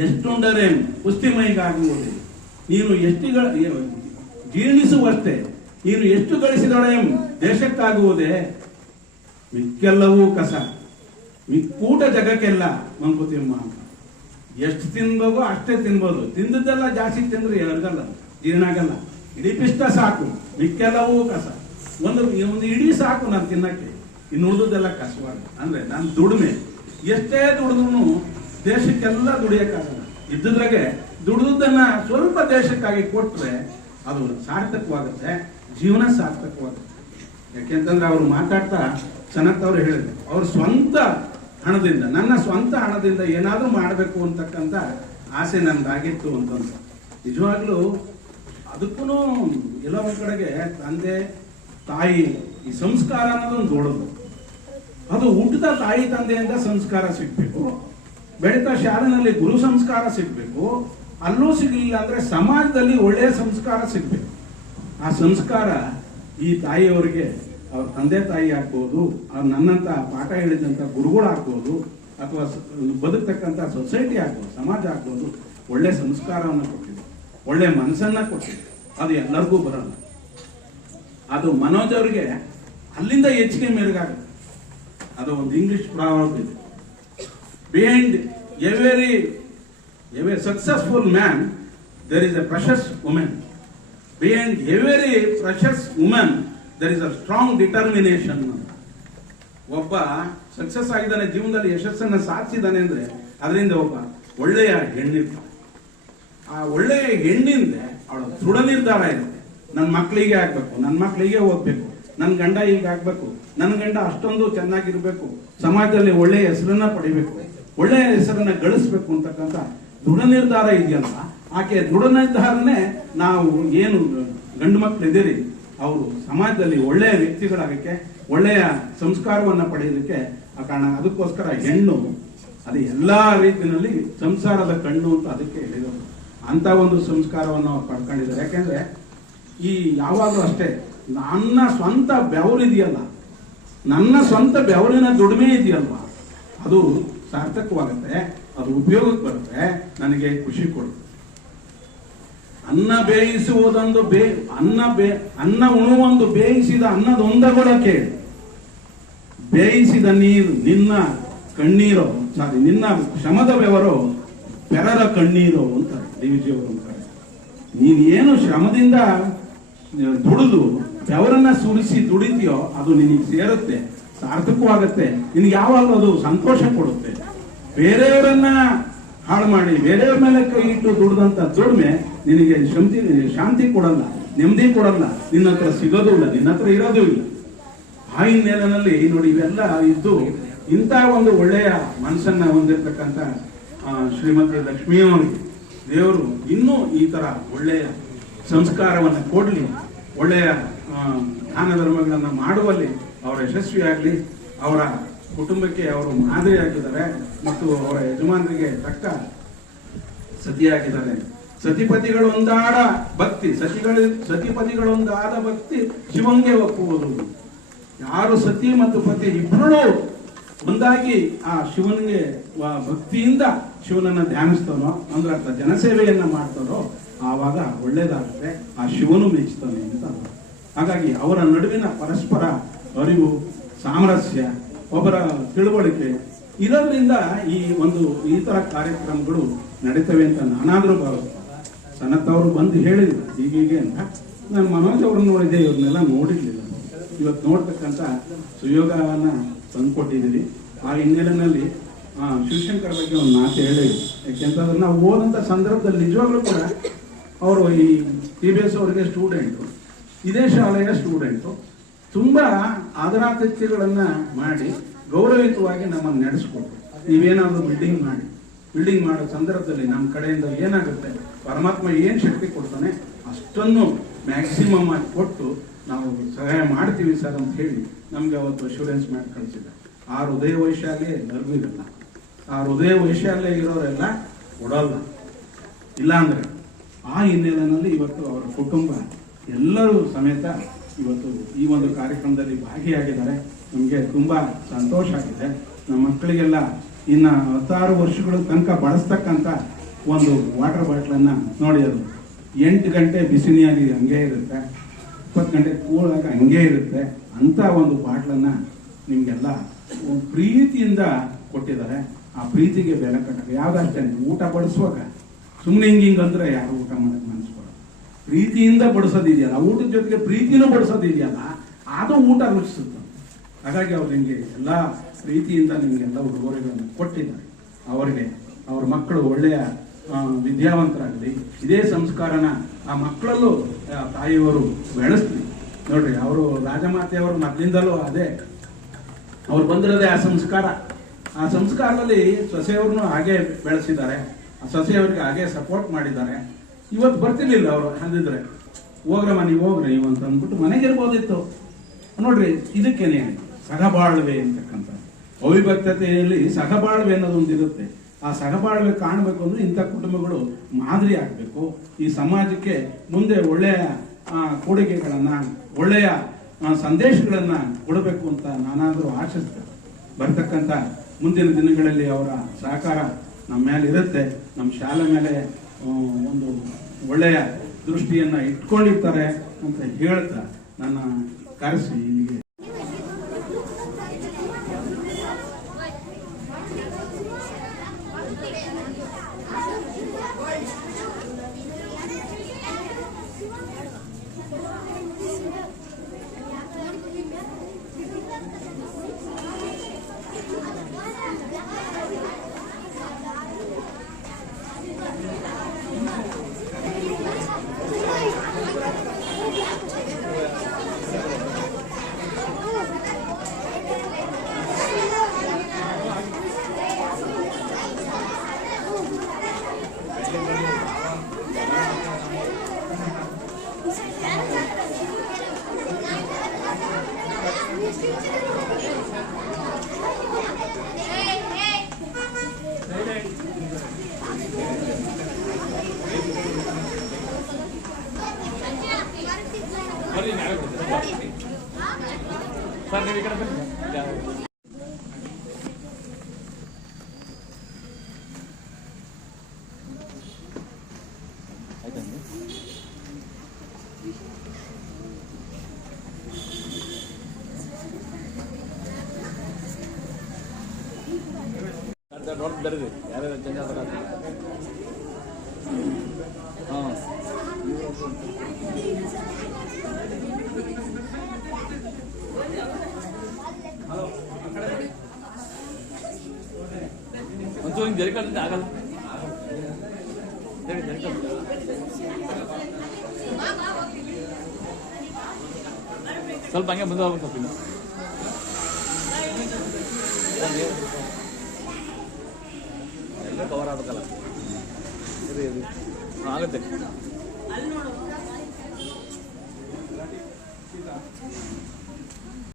ಎಷ್ಟುಂಡರೆ ಪುಷ್ಟಿಮೈಗಾಗುವುದು, ನೀನು ಎಷ್ಟು ಜೀರ್ಣಿಸುವಷ್ಟೇ, ನೀನು ಎಷ್ಟು ಗಳಿಸಿದೊಡೆ ದೇಶಕ್ಕಾಗುವುದೇ, ಮಿಕ್ಕೆಲ್ಲವೂ ಕಸ, ಮಿಕ್ಕೂಟ ಜಗಕ್ಕೆಲ್ಲ ಮಂಕುತಿಮ್ಮ ಅಂತ. ಎಷ್ಟು ತಿನ್ಬೇಕು ಅಷ್ಟೇ ತಿನ್ಬೋದು, ತಿಂದದ್ದೆಲ್ಲ ಜಾಸ್ತಿ ತಿಂದ್ರೆ ಎರಗಲ್ಲ, ಜೀರ್ಣ ಆಗಲ್ಲ. ಇಡೀ ಪಿಷ್ಟ ಸಾಕು, ಮಿಕ್ಕೆಲ್ಲವೂ ಕಸ. ಒಂದು ಇಡೀ ಸಾಕು ನಾನು ತಿನ್ನಕ್ಕೆ, ಇನ್ನು ಉಳಿದದ್ದೆಲ್ಲ ಕಸವಾಗ. ಅಂದ್ರೆ ನಾನು ದುಡಿಮೆ ಎಷ್ಟೇ ದುಡಿದ್ರು ದೇಶಕ್ಕೆಲ್ಲ ದುಡಿಯಕ್ಕಾಗಲ್ಲ. ಇದ್ದಿದ್ರಾಗೆ ದುಡಿದನ್ನ ಸ್ವಲ್ಪ ದೇಶಕ್ಕಾಗಿ ಕೊಟ್ರೆ ಅದು ಸಾರ್ಥಕವಾಗುತ್ತೆ, ಜೀವನ ಸಾರ್ಥಕವಾಗುತ್ತೆ. ಯಾಕೆಂತಂದ್ರೆ ಅವ್ರು ಮಾತಾಡ್ತಾ ಸನತ್ ಅವರು ಹೇಳಿದ್ರು, ಅವ್ರ ಸ್ವಂತ ಹಣದಿಂದ, ನನ್ನ ಸ್ವಂತ ಹಣದಿಂದ ಏನಾದ್ರೂ ಮಾಡಬೇಕು ಅಂತಕ್ಕಂಥ ಆಸೆ ನನ್ಗಾಗಿತ್ತು ಅಂತಂದ್ರೆ. ನಿಜವಾಗ್ಲೂ ಅದಕ್ಕೂ ಎಲ್ಲ ಒಂದ್ ಕಡೆಗೆ ತಂದೆ ತಾಯಿ ಈ ಸಂಸ್ಕಾರ ಅನ್ನೋದೊಂದು ದೊಡ್ಡದು. ಅದು ಹುಟ್ಟಿದ ತಾಯಿ ತಂದೆಯಿಂದ ಸಂಸ್ಕಾರ ಸಿಗ್ಬೇಕು, ಬೆಳೀತಾ ಶಾಲೆನಲ್ಲಿ ಗುರು ಸಂಸ್ಕಾರ ಸಿಗ್ಬೇಕು, ಅಲ್ಲೂ ಸಿಗಲಿಲ್ಲ ಅಂದ್ರೆ ಸಮಾಜದಲ್ಲಿ ಒಳ್ಳೆಯ ಸಂಸ್ಕಾರ ಸಿಗ್ಬೇಕು. ಆ ಸಂಸ್ಕಾರ ಈ ತಾಯಿಯವರಿಗೆ ಅವ್ರ ತಂದೆ ತಾಯಿ ಆಗ್ಬೋದು, ಅವ್ರು ನನ್ನಂತ ಪಾಠ ಹೇಳಿದಂತ ಗುರುಗಳಾಗ್ಬೋದು, ಅಥವಾ ಬದುಕ್ತಕ್ಕಂಥ ಸೊಸೈಟಿ ಆಗ್ಬೋದು, ಸಮಾಜ ಆಗ್ಬೋದು, ಒಳ್ಳೆ ಸಂಸ್ಕಾರವನ್ನು ಕೊಟ್ಟಿದೆ, ಒಳ್ಳೆ ಮನಸ್ಸನ್ನ ಕೊಟ್ಟಿದೆ. ಅದು ಎಲ್ಲರಿಗೂ ಬರಲ್ಲ. ಅದು ಮನೋಜ್ ಅವರಿಗೆ ಅಲ್ಲಿಂದ ಹೆಚ್ಚಿಗೆ ಮೆರುಗಾಗುತ್ತೆ. ಅದು ಒಂದು ಇಂಗ್ಲಿಷ್ ಪ್ರಾವರ್ಬ್ ಇದೆ, behind every successful man there is a precious women, behind every precious women there is a strong determination. ಒಬ್ಬ ಸಕ್ಸಸ್ ಆಗಿದ್ದಾನೆ, ಜೀವನದಲ್ಲಿ ಯಶಸ್ಸನ್ನ ಸಾಧಿಸಿದ್ದಾನೆ ಅಂದ್ರೆ ಅದರಿಂದ ಒಬ್ಬ ಒಳ್ಳೆಯ ಹೆಣ್ಣಿರ್ತಾನೆ. ಆ ಒಳ್ಳೆಯ ಹೆಣ್ಣಿಂದ ಅವಳ ದೃಢ ನಿರ್ಧಾರ ಇರುತ್ತೆ. ನನ್ನ ಮಕ್ಕಳಿಗೆ ಆಗ್ಬೇಕು, ನನ್ನ ಮಕ್ಕಳಿಗೆ ಓದ್ಬೇಕು, ನನ್ನ ಗಂಡ ಈಗ ಆಗ್ಬೇಕು, ನನ್ನ ಗಂಡ ಅಷ್ಟೊಂದು ಚೆನ್ನಾಗಿರ್ಬೇಕು, ಸಮಾಜದಲ್ಲಿ ಒಳ್ಳೆಯ ಹೆಸರನ್ನ ಪಡಿಬೇಕು, ಒಳ್ಳೆಯ ಹೆಸರನ್ನ ಗಳಿಸ್ಬೇಕು ಅಂತಕ್ಕಂಥ ದೃಢ ನಿರ್ಧಾರ ಇದೆಯಲ್ಲ, ಆಕೆ ದೃಢ ನಿರ್ಧಾರನೇ ನಾವು ಏನು ಗಂಡು ಮಕ್ಕಳು ಇದ್ದೀರಿ ಅವರು ಸಮಾಜದಲ್ಲಿ ಒಳ್ಳೆಯ ವ್ಯಕ್ತಿಗಳಾಗಕ್ಕೆ, ಒಳ್ಳೆಯ ಸಂಸ್ಕಾರವನ್ನ ಪಡೆಯೋದಕ್ಕೆ ಆ ಕಾರಣ. ಅದಕ್ಕೋಸ್ಕರ ಹೆಣ್ಣು ಅದು ಎಲ್ಲಾ ರೀತಿಯಲ್ಲಿ ಸಂಸಾರದ ಕಣ್ಣು ಅಂತ ಅದಕ್ಕೆ ಹೇಳಿದರು. ಅಂತ ಒಂದು ಸಂಸ್ಕಾರವನ್ನು ಅವ್ರು ಪಡ್ಕೊಂಡಿದ್ದಾರೆ. ಯಾಕೆಂದ್ರೆ ಈ ಯಾವಾಗಲೂ ಅಷ್ಟೇ, ನನ್ನ ಸ್ವಂತ ಬೆವರಿದೆಯಲ್ಲ, ನನ್ನ ಸ್ವಂತ ಬೆವರಿನ ದುಡಿಮೆ ಇದೆಯಲ್ವಾ, ಅದು ಸಾರ್ಥಕವಾಗುತ್ತೆ, ಅದು ಉಪಯೋಗಕ್ಕೆ ಬರುತ್ತೆ, ನನಗೆ ಖುಷಿ ಕೊಡುತ್ತೆ. ಅನ್ನ ಬೇಯಿಸುವುದೊಂದು ಅನ್ನ ಉಣುವೊಂದು ಬೇಯಿಸಿದ ಅನ್ನದೊಂದಗೊಳ ಕೇಳಿ, ಬೇಯಿಸಿದ ನೀರು ನಿನ್ನ ಕಣ್ಣೀರೋ, ನಿನ್ನ ಶ್ರಮದ ಬೆವರು ಪೆರರ ಕಣ್ಣೀರು ಅಂತಾರೆ ದೇವಿಜಿಯವರು ಅಂತಾರೆ. ನೀನೇನು ಶ್ರಮದಿಂದ ದುಡಿದು ಬೆವರನ್ನ ಸುರಿಸಿ ದುಡಿತೀಯೋ ಅದು ನಿನಗೆ ಸೇರುತ್ತೆ, ಸಾರ್ಥಕವಾಗುತ್ತೆ, ನಿನ್ಗೆ ಯಾವಾಗಲೂ ಅದು ಸಂತೋಷ ಕೊಡುತ್ತೆ. ಬೇರೆಯವರನ್ನ ಹಾಳು ಮಾಡಿ ಬೇರೆಯವ್ರ ಮೇಲೆ ಕೈ ಇಟ್ಟು ದುಡ್ದಂತ ದುಡಿಮೆ ನಿನಗೆ ಶಾಂತಿ ಕೊಡಲ್ಲ, ನೆಮ್ಮದಿ ಕೊಡಲ್ಲ, ನಿನ್ನ ಹತ್ರ ಸಿಗೋದು ಇಲ್ಲ, ನಿನ್ನ ಹತ್ರ ಇರೋದು ಇಲ್ಲ. ಆ ಹಿನ್ನೆಲೆಯಲ್ಲಿ ನೋಡಿ ಇವೆಲ್ಲ ಇದ್ದು ಇಂಥ ಒಂದು ಒಳ್ಳೆಯ ಮನಸ್ಸನ್ನ ಹೊಂದಿರತಕ್ಕಂಥ ಶ್ರೀಮತಿ ಲಕ್ಷ್ಮಿಯವರಿಗೆ ದೇವರು ಇನ್ನೂ ಈ ತರ ಒಳ್ಳೆಯ ಸಂಸ್ಕಾರವನ್ನು ಕೊಡ್ಲಿ, ಒಳ್ಳೆಯ ದಾನ ಧರ್ಮಗಳನ್ನ ಮಾಡುವಲ್ಲಿ ಅವರ ಯಶಸ್ವಿಯಾಗಲಿ, ಅವರ ಕುಟುಂಬಕ್ಕೆ ಅವರು ಮಾದರಿಯಾಗಿದ್ದಾರೆ ಮತ್ತು ಅವರ ಯಜಮಾನರಿಗೆ ತಕ್ಕ ಸತಿಯಾಗಿದ್ದಾರೆ. ಸತಿಪತಿಗಳೊಂದಾಡ ಭಕ್ತಿ ಸತಿಪತಿಗಳೊಂದಾದ ಭಕ್ತಿ ಶಿವಂಗೆ ಒಪ್ಪುವುದು. ಯಾರು ಸತಿ ಮತ್ತು ಪತಿ ಇಬ್ಬರೂ ಒಂದಾಗಿ ಆ ಶಿವನಿಗೆ ಭಕ್ತಿಯಿಂದ ಶಿವನನ್ನ ಧ್ಯಾನಿಸ್ತಾನೋ ಅಂದ್ರೆ ಅರ್ಥ ಜನಸೇವೆಯನ್ನ ಮಾಡ್ತಾರೋ ಆವಾಗ ಒಳ್ಳೇದಾಗುತ್ತೆ, ಆ ಶಿವನು ಮೆಚ್ಚುತ್ತಾನೆ ಅಂತ. ಹಾಗಾಗಿ ಅವರ ನಡುವಿನ ಪರಸ್ಪರ ಅರಿವು, ಸಾಮರಸ್ಯ, ಒಬ್ಬರ ತಿಳುವಳಿಕೆ ಇರೋದ್ರಿಂದ ಈ ತರ ಕಾರ್ಯಕ್ರಮಗಳು ನಡೀತವೆ ಅಂತ ನಾನಾದ್ರೂ ಭಾವಿಸ್ತೀನಿ. ಸನತ್ ಅವರು ಬಂದು ಹೇಳಿದ್ರು ಹೀಗೆ ಅಂತ. ನಾನು ಮನೋಜ್ ಅವ್ರನ್ನ ನೋಡಿದ್ದೆ, ಇವ್ರನ್ನೆಲ್ಲ ನೋಡಿರ್ಲಿಲ್ಲ. ಇವತ್ತು ನೋಡ್ತಕ್ಕಂಥ ಸುಯೋಗವನ್ನ ತಂದುಕೊಟ್ಟಿದ್ದೀರಿ. ಆ ಹಿನ್ನೆಲೆಯಲ್ಲಿ ಶಿವಶಂಕರ್ ಬಗ್ಗೆ ಒಂದು ಮಾತು ಹೇಳಿದ್ರು. ಯಾಕೆಂತಂದ್ರೆ ನಾವು ಓದಂಥ ಸಂದರ್ಭದಲ್ಲಿ ನಿಜವಾಗ್ಲೂ ಕೂಡ ಅವರು ಈ TBS ಅವರಿಗೆ ಸ್ಟೂಡೆಂಟು, ಇದೇ ಶಾಲೆಯ ಸ್ಟೂಡೆಂಟು, ತುಂಬಾ ಆದರಾತಿಥ್ಯಗಳನ್ನ ಮಾಡಿ ಗೌರವಯುತವಾಗಿ ನಮ್ಮನ್ನು ನಡೆಸ್ಕೊಟ್ರು. ನೀವೇನಾದ್ರೂ ಬಿಲ್ಡಿಂಗ್ ಮಾಡೋ ಸಂದರ್ಭದಲ್ಲಿ ನಮ್ಮ ಕಡೆಯಿಂದ ಏನಾಗುತ್ತೆ, ಪರಮಾತ್ಮ ಏನು ಶಕ್ತಿ ಕೊಡ್ತಾನೆ ಅಷ್ಟನ್ನು ಮ್ಯಾಕ್ಸಿಮಮ್ ಆಗಿ ಕೊಟ್ಟು ನಾವು ಸಹಾಯ ಮಾಡ್ತೀವಿ ಸರ್ ಅಂತ ಹೇಳಿ ನಮ್ಗೆ ಅವತ್ತು ಅಶ್ಯೂರೆನ್ಸ್ ಮಾಡಿ ಕಳಿಸಿದ್ದಾರೆ. ಆ ಹೃದಯ ವೈಶಾಲ್ಯ ಎಲ್ಲರಿಗೂ ಇರಲ್ಲ, ಆ ಹೃದಯ ವೈಶಾಲ್ಯ ಇರೋರೆಲ್ಲ ಕೊಡಲ್ಲ. ಇಲ್ಲಾಂದ್ರೆ ಆ ಹಿನ್ನೆಲೆಯಲ್ಲಿ ಇವತ್ತು ಅವರ ಕುಟುಂಬ ಎಲ್ಲರೂ ಸಮೇತ ಇವತ್ತು ಈ ಒಂದು ಕಾರ್ಯಕ್ರಮದಲ್ಲಿ ಭಾಗಿಯಾಗಿದ್ದಾರೆ. ನಮಗೆ ತುಂಬಾ ಸಂತೋಷ ಆಗಿದೆ. ನಮ್ಮ ಮಕ್ಕಳಿಗೆಲ್ಲ ಇನ್ನ 16 ವರ್ಷಗಳ ತನಕ ಬಳಸ್ತಕ್ಕಂಥ ಒಂದು ವಾಟರ್ ಬಾಟ್ಲನ್ನ ನೋಡಿ, ಅದು 8 ಗಂಟೆ ಬಿಸಿ ನೀರಿಗೆ ಹಂಗೆ ಇರುತ್ತೆ, 20 ಗಂಟೆ ಕೂಳಾಗ ಹಂಗೆ ಇರುತ್ತೆ ಅಂತ ಒಂದು ಬಾಟ್ಲನ್ನ ನಿಮ್ಗೆಲ್ಲ ಒಂದು ಪ್ರೀತಿಯಿಂದ ಕೊಟ್ಟಿದ್ದಾರೆ. ಆ ಪ್ರೀತಿಗೆ ಬೆಲೆ ಕಟ್ಟಬೇಕು. ಯಾವ್ದಷ್ಟೇ ಊಟ ಬಡಿಸುವಾಗ ಸುಮ್ಮನೆ ಹಿಂಗಿಂಗ್ ಅಂದ್ರೆ ಯಾರು ಊಟ ಮಾಡಕ್ ಮನಸ್ಸು ಬರೋದು. ಪ್ರೀತಿಯಿಂದ ಬಡಿಸೋದಿದೆಯಲ್ಲ, ಊಟದ ಜೊತೆಗೆ ಪ್ರೀತಿನೂ ಬಡಿಸೋದಿದೆಯಲ್ಲ, ಅದು ಊಟ ರುಚಿಸುತ್ತೆ. ಹಾಗಾಗಿ ಅವ್ರು ನಿಮಗೆ ಎಲ್ಲ ಪ್ರೀತಿಯಿಂದ ನಿಮಗೆಲ್ಲ ಉಡುಗೊರೆಗಳನ್ನು ಕೊಟ್ಟಿದ್ದಾರೆ. ಅವರಿಗೆ ಅವ್ರ ಮಕ್ಕಳು ಒಳ್ಳೆಯ ವಿದ್ಯಾವಂತರಾಗಲಿ, ಇದೇ ಸಂಸ್ಕಾರನ ಆ ಮಕ್ಕಳಲ್ಲೂ ತಾಯಿಯವರು ಬೆಳೆಸ್ಲಿ. ನೋಡ್ರಿ, ಅವರು ರಾಜಮಾತೆಯವರು ಮೊದಲಿಂದಲೂ ಅದೇ ಅವ್ರು ಬಂದಿರೋದೇ ಆ ಸಂಸ್ಕಾರ. ಆ ಸಂಸ್ಕಾರದಲ್ಲಿ ಸೊಸೆಯವ್ರನ್ನು ಹಾಗೆ ಬೆಳೆಸಿದ್ದಾರೆ, ಆ ಸೊಸೆಯವ್ರಿಗೆ ಹಾಗೆ ಸಪೋರ್ಟ್ ಮಾಡಿದ್ದಾರೆ. ಇವತ್ತು ಬರ್ತಿರ್ಲಿಲ್ಲ ಅವರು, ಅಂದಿದ್ರೆ ಹೋಗ್ರಮ್ಮ ನೀವು ನೀವು ಅಂತ ಅಂದ್ಬಿಟ್ಟು ಮನೆಗಿರ್ಬೋದಿತ್ತು. ನೋಡ್ರಿ, ಇದಕ್ಕೇನೆ ಸಹಬಾಳ್ವೆ ಅಂತಕ್ಕಂಥ ಅವಿಭಕ್ತತೆಯಲ್ಲಿ ಸಹಬಾಳ್ವೆ ಅನ್ನೋದೊಂದು ಇರುತ್ತೆ. ಆ ಸಹಬಾಳ್ವೆ ಕಾಣಬೇಕು ಅಂದ್ರೆ ಇಂಥ ಕುಟುಂಬಗಳು ಮಾದರಿ ಆಗಬೇಕು. ಈ ಸಮಾಜಕ್ಕೆ ಮುಂದೆ ಒಳ್ಳೆಯ ಕೊಡುಗೆಗಳನ್ನ, ಒಳ್ಳೆಯ ಸಂದೇಶಗಳನ್ನ ಕೊಡಬೇಕು ಅಂತ ನಾನಾದರೂ ಆಶಿಸ್ತೇನೆ. ಬರ್ತಕ್ಕಂಥ ಮುಂದಿನ ದಿನಗಳಲ್ಲಿ ಅವರ ಸಹಕಾರ ನಮ್ಮ ಮೇಲೆ ಇರುತ್ತೆ. ನಮ್ಮ ಶಾಲೆ ಮೇಲೆ ಒಂದು ಒಳ್ಳೆಯ ದೃಷ್ಟಿಯನ್ನ ಇಟ್ಕೊಂಡಿರ್ತಾರೆ ಅಂತ ಹೇಳ್ತಾ ನನ್ನ ಕರೆಸಿ ಇಲ್ಲಿಗೆ ಸರ್ ನೀವು ಈ ಕಡೆ ಬನ್ನಿ. ನೋಡ್ತಾ ಬರೀರಿ ಯಾರ್ಯಾರು ಚೇಂಜ್ ಆದ್ರೆ. ಹಾಂ, ಒಂಚೂರು ಹಿಂಗೆ ಜರಿಕಲ್ದಿಂದ ಆಗಲ್ಲ. ಜರಿಕಲ್ ಸ್ವಲ್ಪ ಹಂಗೆ ಮುಂದೆ ಹೋಗ್ಬೇಕು. ಸ್ವಲ್ಪ ಇನ್ನು ಎಲ್ಲ ಕವರ್ ಆಗ್ಬೇಕಲ್ಲ. ಆಗುತ್ತೆ.